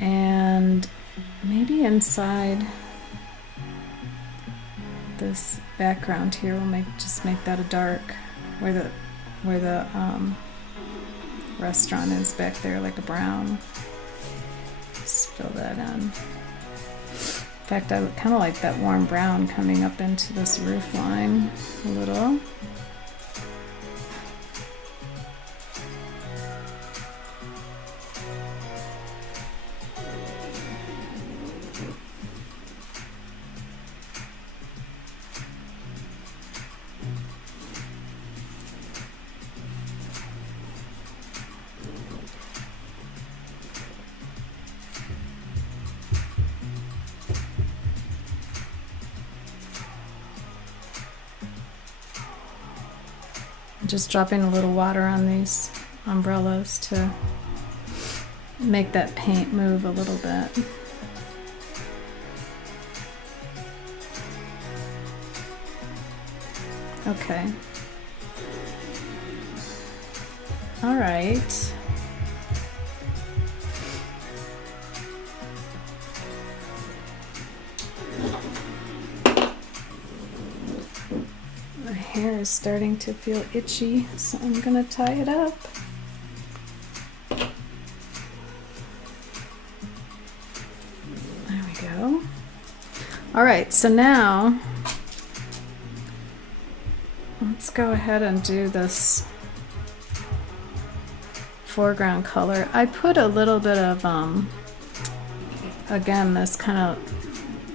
And maybe inside this background here, we'll just make that a dark, where the restaurant is back there, like a brown. Just fill that in. In fact, I kind of like that warm brown coming up into this roof line a little. Just dropping a little water on these umbrellas to make that paint move a little bit. Okay. All right. My hair is starting to feel itchy, so I'm gonna tie it up. There we go. All right, so now let's go ahead and do this foreground color. I put a little bit of, again, this kind of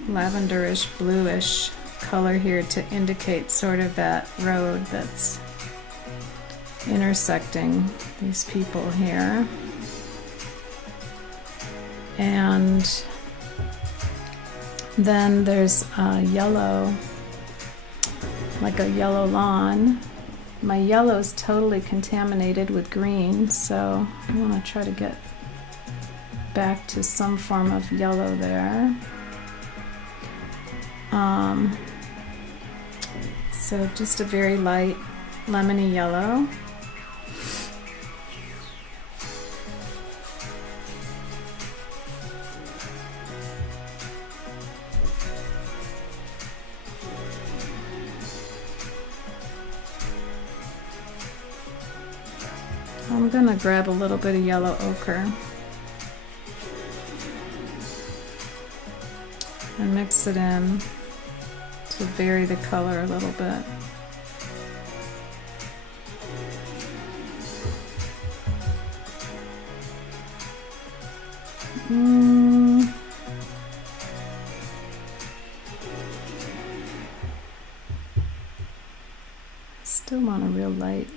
lavenderish, bluish color here to indicate sort of that road that's intersecting these people here. And then there's a yellow, like a yellow lawn. My yellow is totally contaminated with green, so I want to try to get back to some form of yellow there. So just a very light lemony yellow. I'm gonna grab a little bit of yellow ochre and mix it in to vary the color a little bit. Still want a real light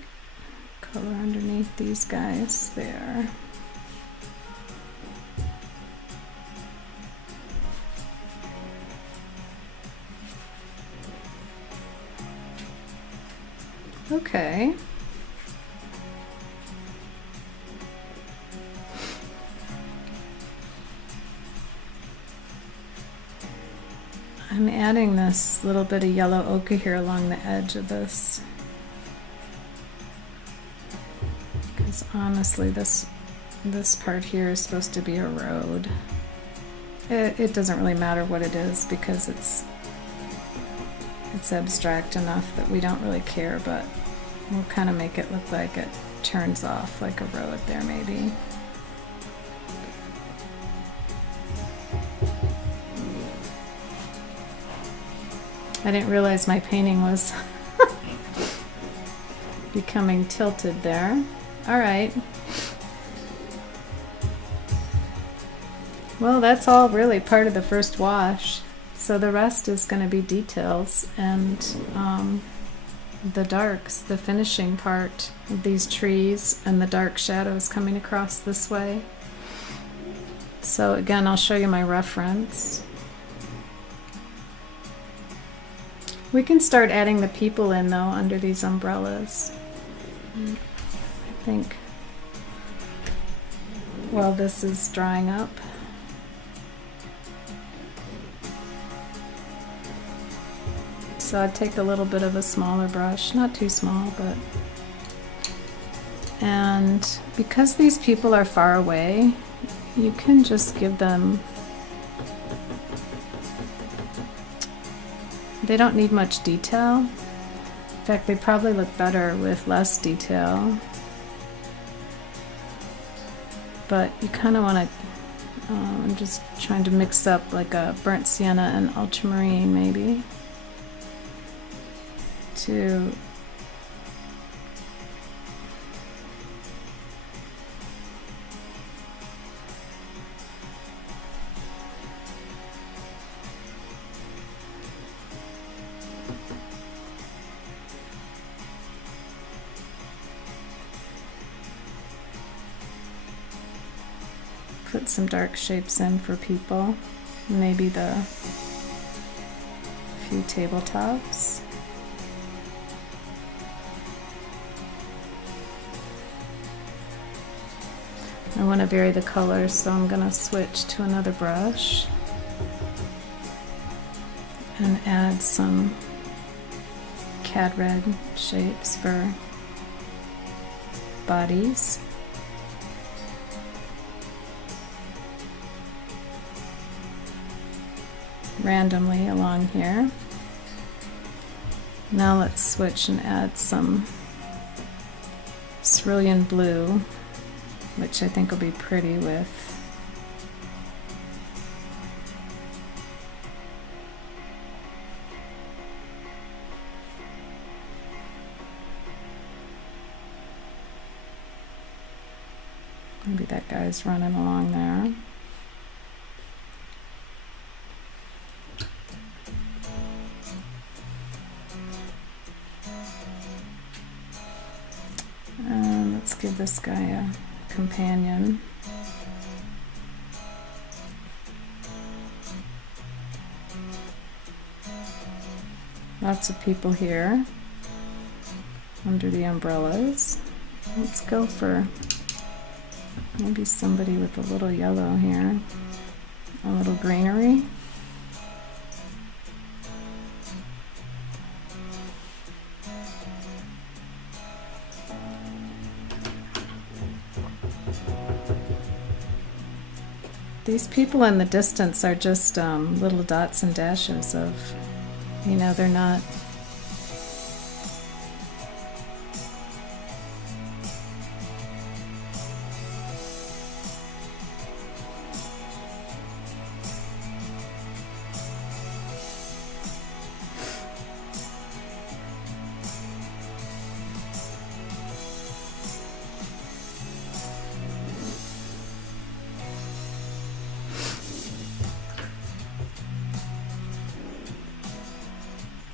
color underneath these guys there. Okay. I'm adding this little bit of yellow ochre here along the edge of this, because honestly this part here is supposed to be a road. It doesn't really matter what it is because it's abstract enough that we don't really care, but we'll kind of make it look like it turns off like a road there maybe. I didn't realize my painting was becoming tilted there. All right. Well, that's all really part of the first wash. So the rest is going to be details and the darks, the finishing part of these trees and the dark shadows coming across this way. So again, I'll show you my reference. We can start adding the people in though under these umbrellas. I think while this is drying up. So I'd take a little bit of a smaller brush, not too small, but... And because these people are far away, you can just give them... They don't need much detail. In fact, they probably look better with less detail. But you kind of want to... I'm just trying to mix up like a Burnt Sienna and Ultramarine maybe. To put some dark shapes in for people, maybe the few tabletops. I want to vary the colors, so I'm going to switch to another brush and add some cad red shapes for bodies. Randomly along here. Now let's switch and add some cerulean blue, which I think will be pretty with maybe that guy's running along there. And let's give this guy a companion. Lots of people here under the umbrellas. Let's go for maybe somebody with a little yellow here, a little greenery. These people in the distance are just little dots and dashes of, you know, they're not...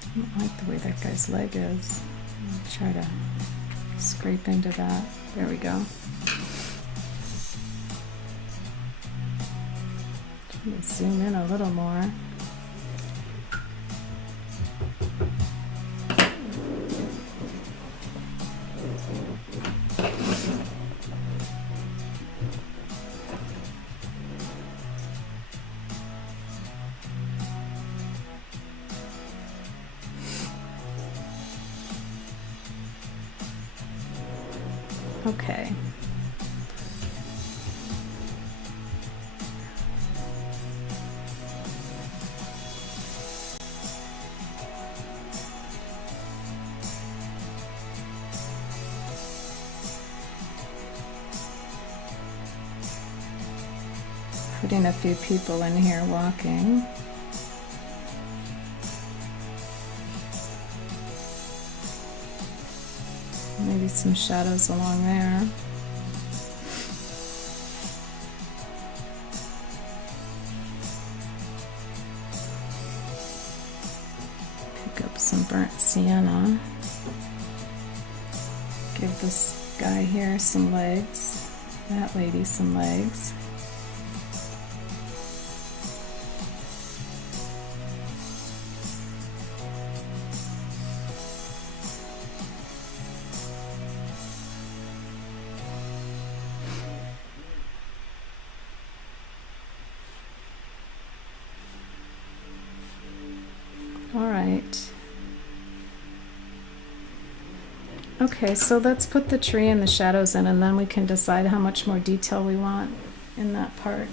I don't like the way that guy's leg is. I'll try to scrape into that. There we go. Try to zoom in a little more. Okay. Putting a few people in here walking. Maybe some shadows along there. Pick up some burnt sienna. Give this guy here some legs, that lady some legs. All right, Okay, so let's put the tree and the shadows in, and then we can decide how much more detail we want in that part.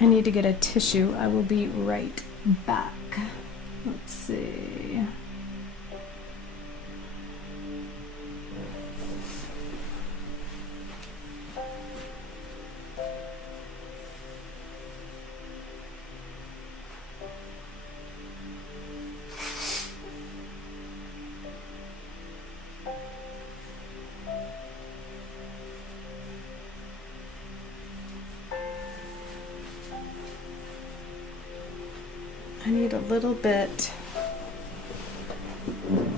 I need to get a tissue. I will be right back. Let's see. I need a little bit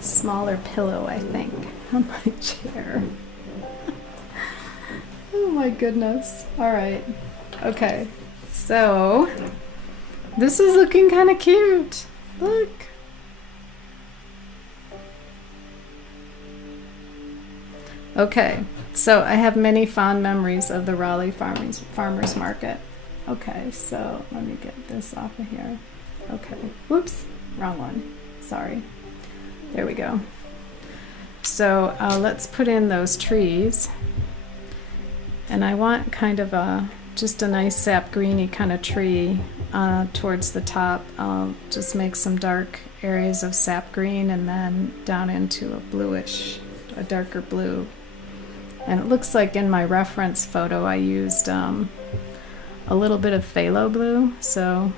smaller pillow, I think, on my chair. Oh my goodness. All right. Okay. So this is looking kind of cute. Look. Okay. So I have many fond memories of the Raleigh Farmers Market. Okay. So let me get this off of here. Okay, whoops, wrong one, sorry. There we go. So let's put in those trees. And I want kind of just a nice sap greeny kind of tree towards the top. I'll just make some dark areas of sap green and then down into a bluish, a darker blue. And it looks like in my reference photo I used a little bit of phthalo blue, so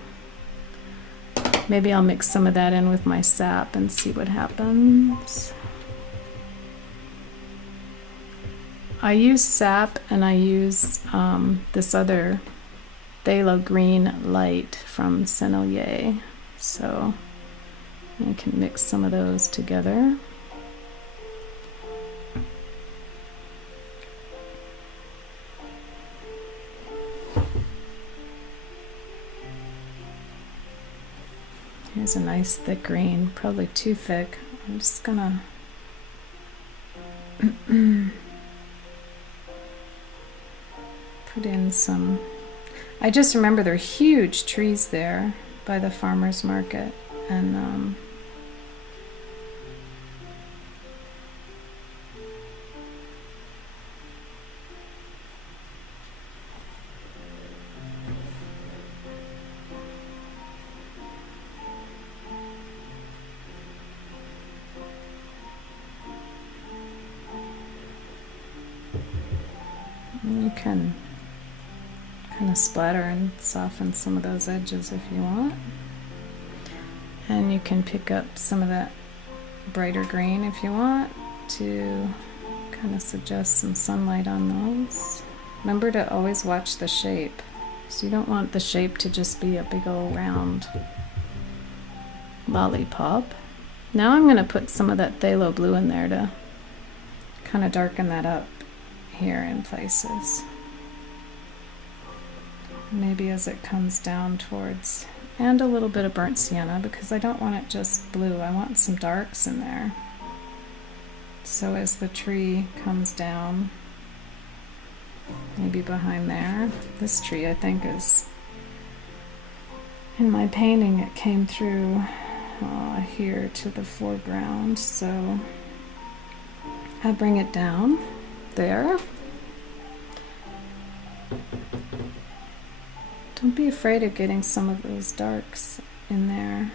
maybe I'll mix some of that in with my sap and see what happens. I use sap and I use this other phthalo green light from Sennelier. So I can mix some of those together. Here's a nice thick green, probably too thick. I'm just gonna put in some. I just remember there are huge trees there by the farmer's market, and you can kind of splatter and soften some of those edges if you want. And you can pick up some of that brighter green if you want to kind of suggest some sunlight on those. Remember to always watch the shape. So you don't want the shape to just be a big old round lollipop. Now I'm going to put some of that phthalo blue in there to kind of darken that up here in places. Maybe as it comes down towards, and a little bit of burnt sienna, because I don't want it just blue. I want some darks in there. So as the tree comes down, maybe behind there, this tree I think is, in my painting it came through here to the foreground, so I bring it down there. Don't be afraid of getting some of those darks in there.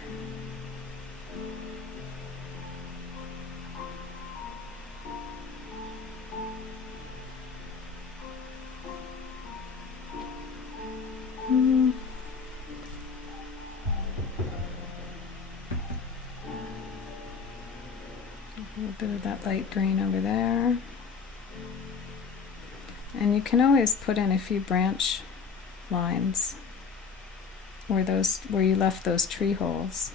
A little bit of that light green over there. And you can always put in a few branch lines where you left those tree holes.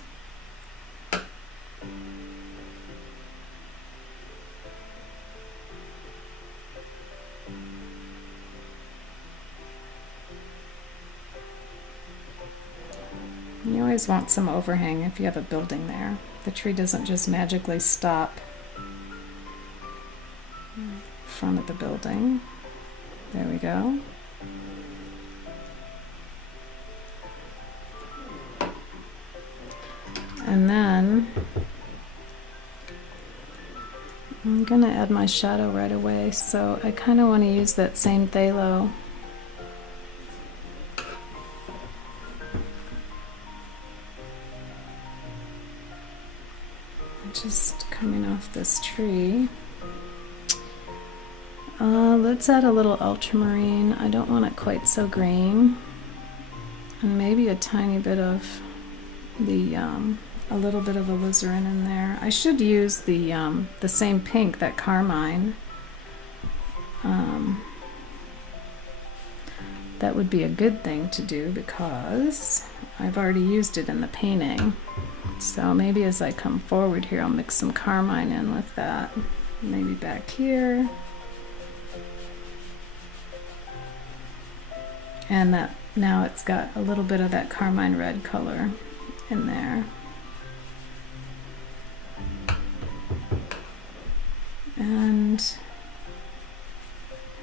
You always want some overhang if you have a building there. The tree doesn't just magically stop in front of the building. There we go. And then I'm gonna add my shadow right away, so I kind of want to use that same phthalo. Just coming off this tree. Let's add a little ultramarine. I don't want it quite so green. And maybe a tiny bit of the, a little bit of alizarin in there. I should use the same pink, that carmine. That would be a good thing to do because I've already used it in the painting. So maybe as I come forward here, I'll mix some carmine in with that. Maybe back here. And that now it's got a little bit of that carmine red color in there. And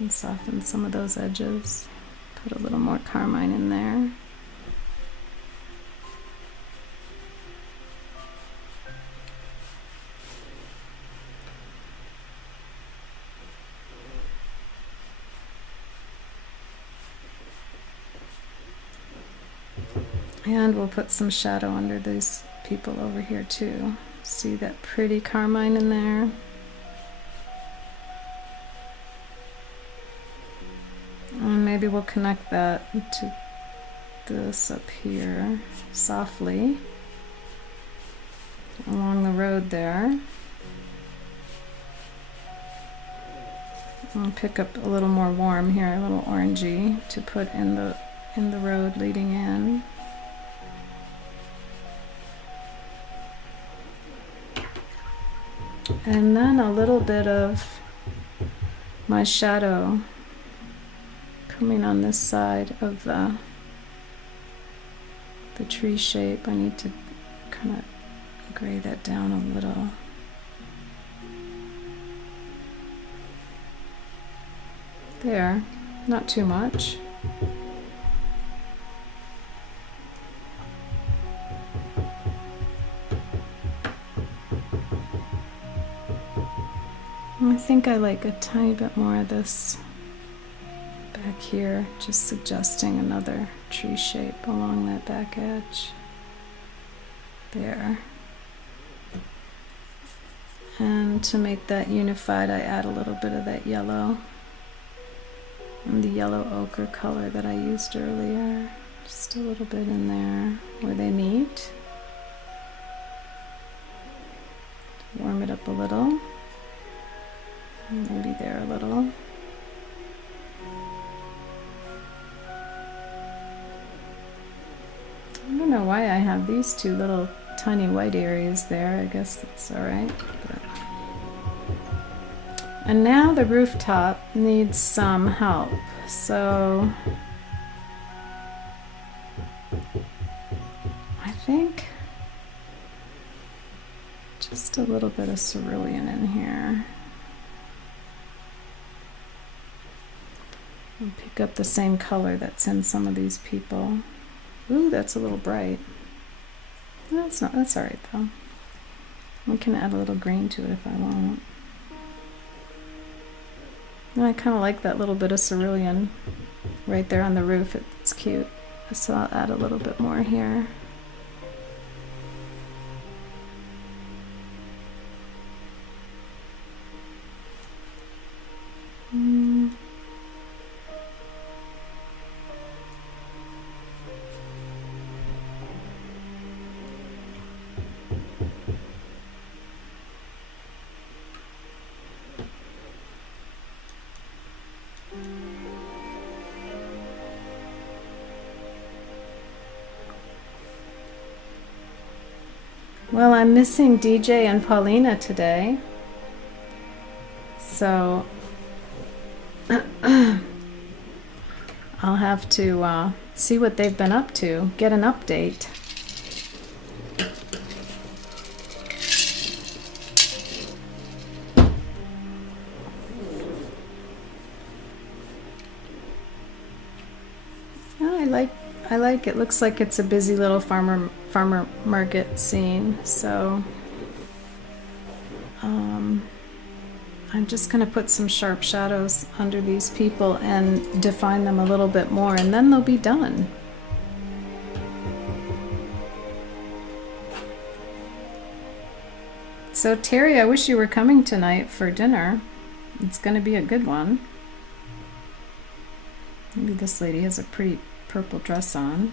soften some of those edges. Put a little more carmine in there. And we'll put some shadow under these people over here too. See that pretty carmine in there? And maybe we'll connect that to this up here softly along the road there. I'll pick up a little more warm here, a little orangey to put in the road leading in. And then a little bit of my shadow coming on this side of the tree shape. I need to kind of gray that down a little. There, not too much. I think I like a tiny bit more of this back here, just suggesting another tree shape along that back edge. There. And to make that unified, I add a little bit of that yellow and the yellow ochre color that I used earlier. Just a little bit in there where they meet. Warm it up a little. Maybe there a little. I don't know why I have these two little tiny white areas there. I guess that's alright. And now the rooftop needs some help. So I think just a little bit of cerulean in here. And pick up the same color that's in some of these people. Ooh, that's a little bright. That's alright though. We can add a little green to it if I want. And I kind of like that little bit of cerulean right there on the roof. It's cute. So I'll add a little bit more here. Well, I'm missing DJ and Paulina today, so I'll have to see what they've been up to, get an update. I like it. Looks like it's a busy little farmer market scene. So I'm just going to put some sharp shadows under these people and define them a little bit more, and then they'll be done. So Terry, I wish you were coming tonight for dinner. It's going to be a good one. Maybe this lady has a pretty purple dress on.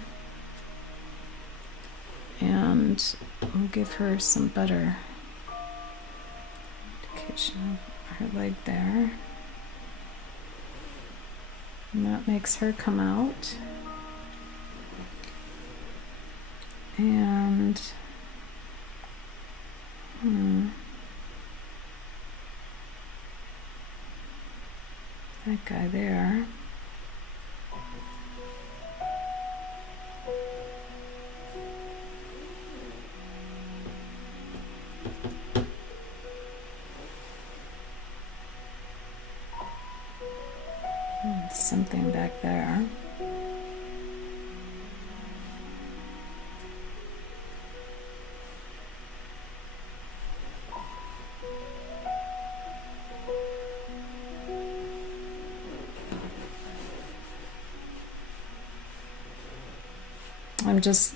And we'll give her some better indication of her leg there. And that makes her come out. And that guy there. Something back there. I'm just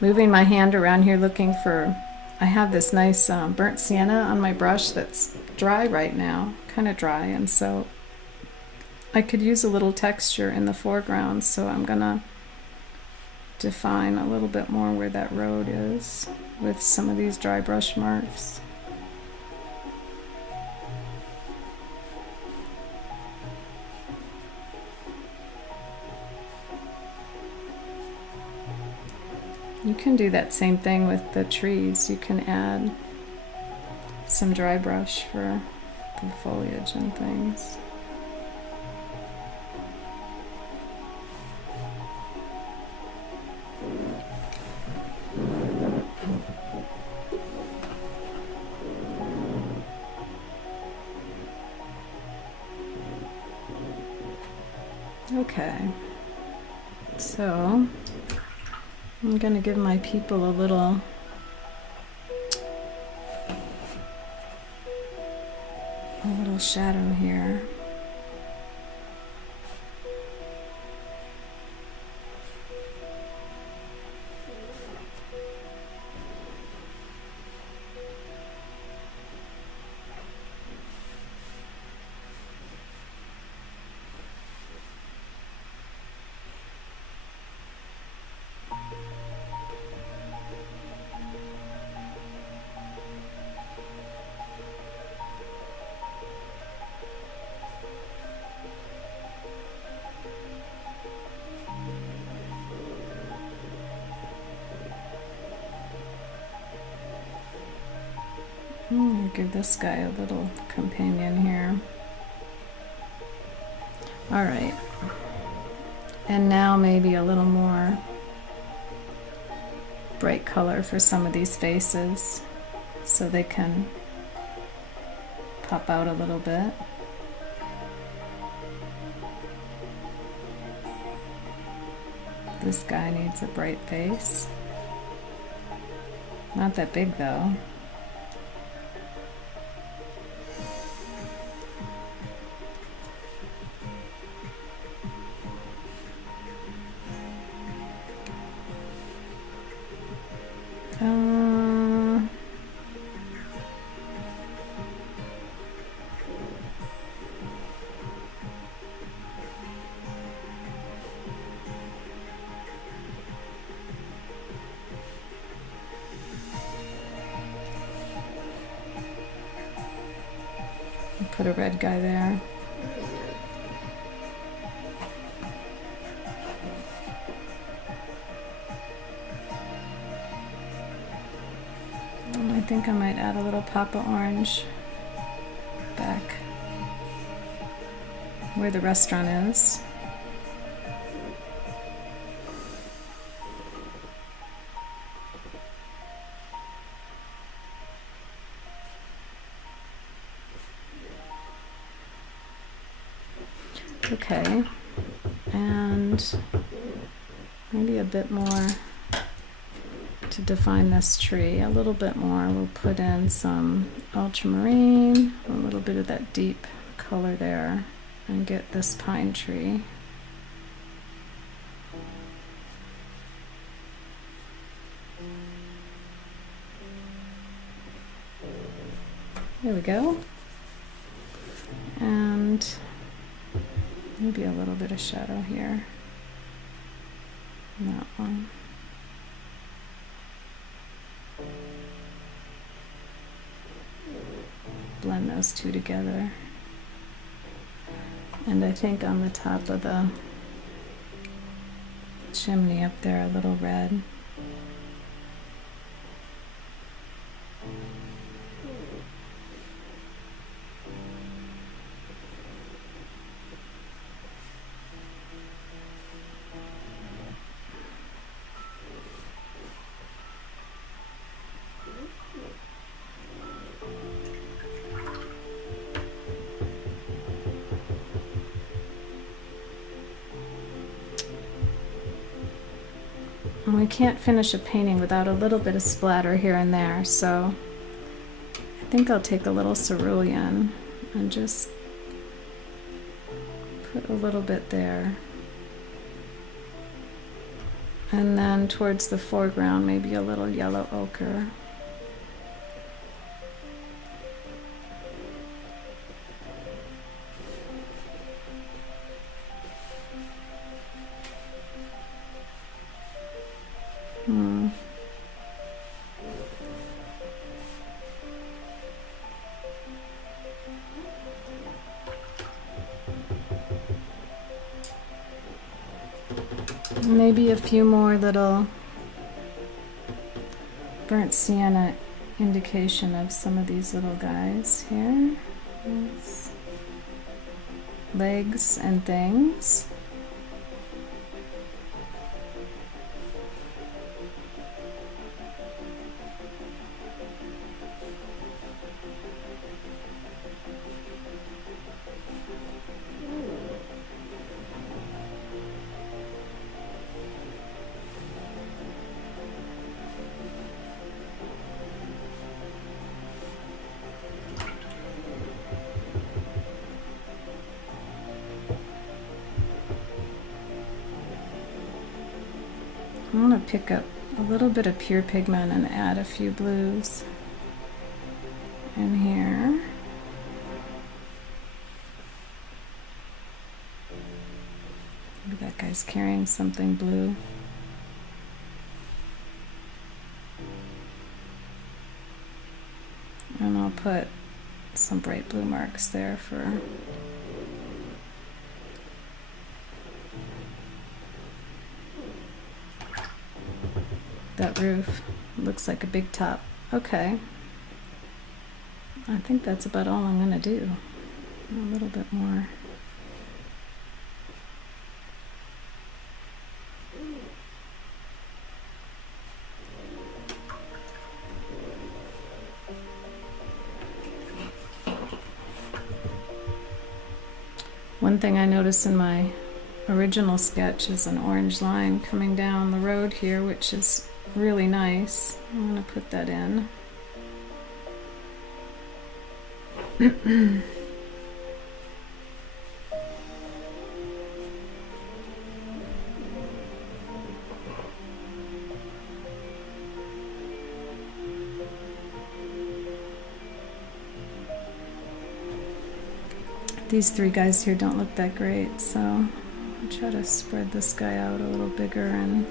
moving my hand around here looking for, I have this nice burnt sienna on my brush that's dry right now, kind of dry, and so I could use a little texture in the foreground, so I'm gonna define a little bit more where that road is with some of these dry brush marks. You can do that same thing with the trees. You can add some dry brush for the foliage and things. Okay, so I'm going to give my people a little shadow here. Give this guy a little companion here. All right, and now maybe a little more bright color for some of these faces so they can pop out a little bit. This guy needs a bright face. Not that big though. Put a red guy there. And I think I might add a little pop of orange back where the restaurant is. Okay, and maybe a bit more to define this tree a little bit more. We'll put in some ultramarine, a little bit of that deep color there, and get this pine tree. There we go. And maybe a little bit of shadow here. That one. Blend those two together. And I think on the top of the chimney up there, a little red. And we can't finish a painting without a little bit of splatter here and there, so I think I'll take a little cerulean and just put a little bit there. And then towards the foreground, maybe a little yellow ochre. Maybe a few more little burnt sienna indication of some of these little guys here. Yes. Legs and things. I'm going to pick up a little bit of pure pigment and add a few blues in here. Maybe that guy's carrying something blue. And I'll put some bright blue marks there for that roof. Looks like a big top. Okay. I think that's about all I'm going to do. A little bit more. One thing I noticed in my original sketch is an orange line coming down the road here, which is really nice. I'm going to put that in. These three guys here don't look that great, so I'll try to spread this guy out a little bigger and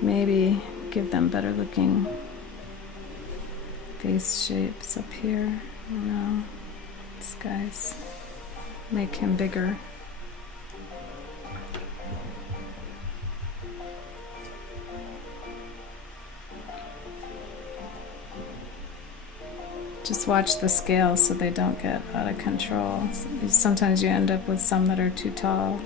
maybe give them better looking face shapes up here. I don't know. This guy's make him bigger. Just watch the scales so they don't get out of control. Sometimes you end up with some that are too tall.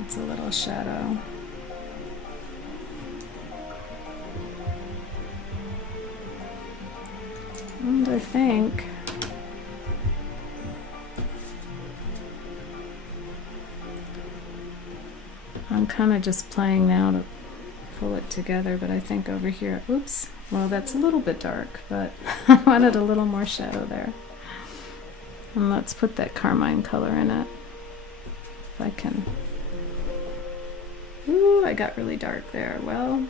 It's a little shadow. And I think I'm kind of just playing now to pull it together, but I think over here, oops, well that's a little bit dark, but I wanted a little more shadow there. And let's put that carmine color in it, if I can. Ooh, I got really dark there. Well,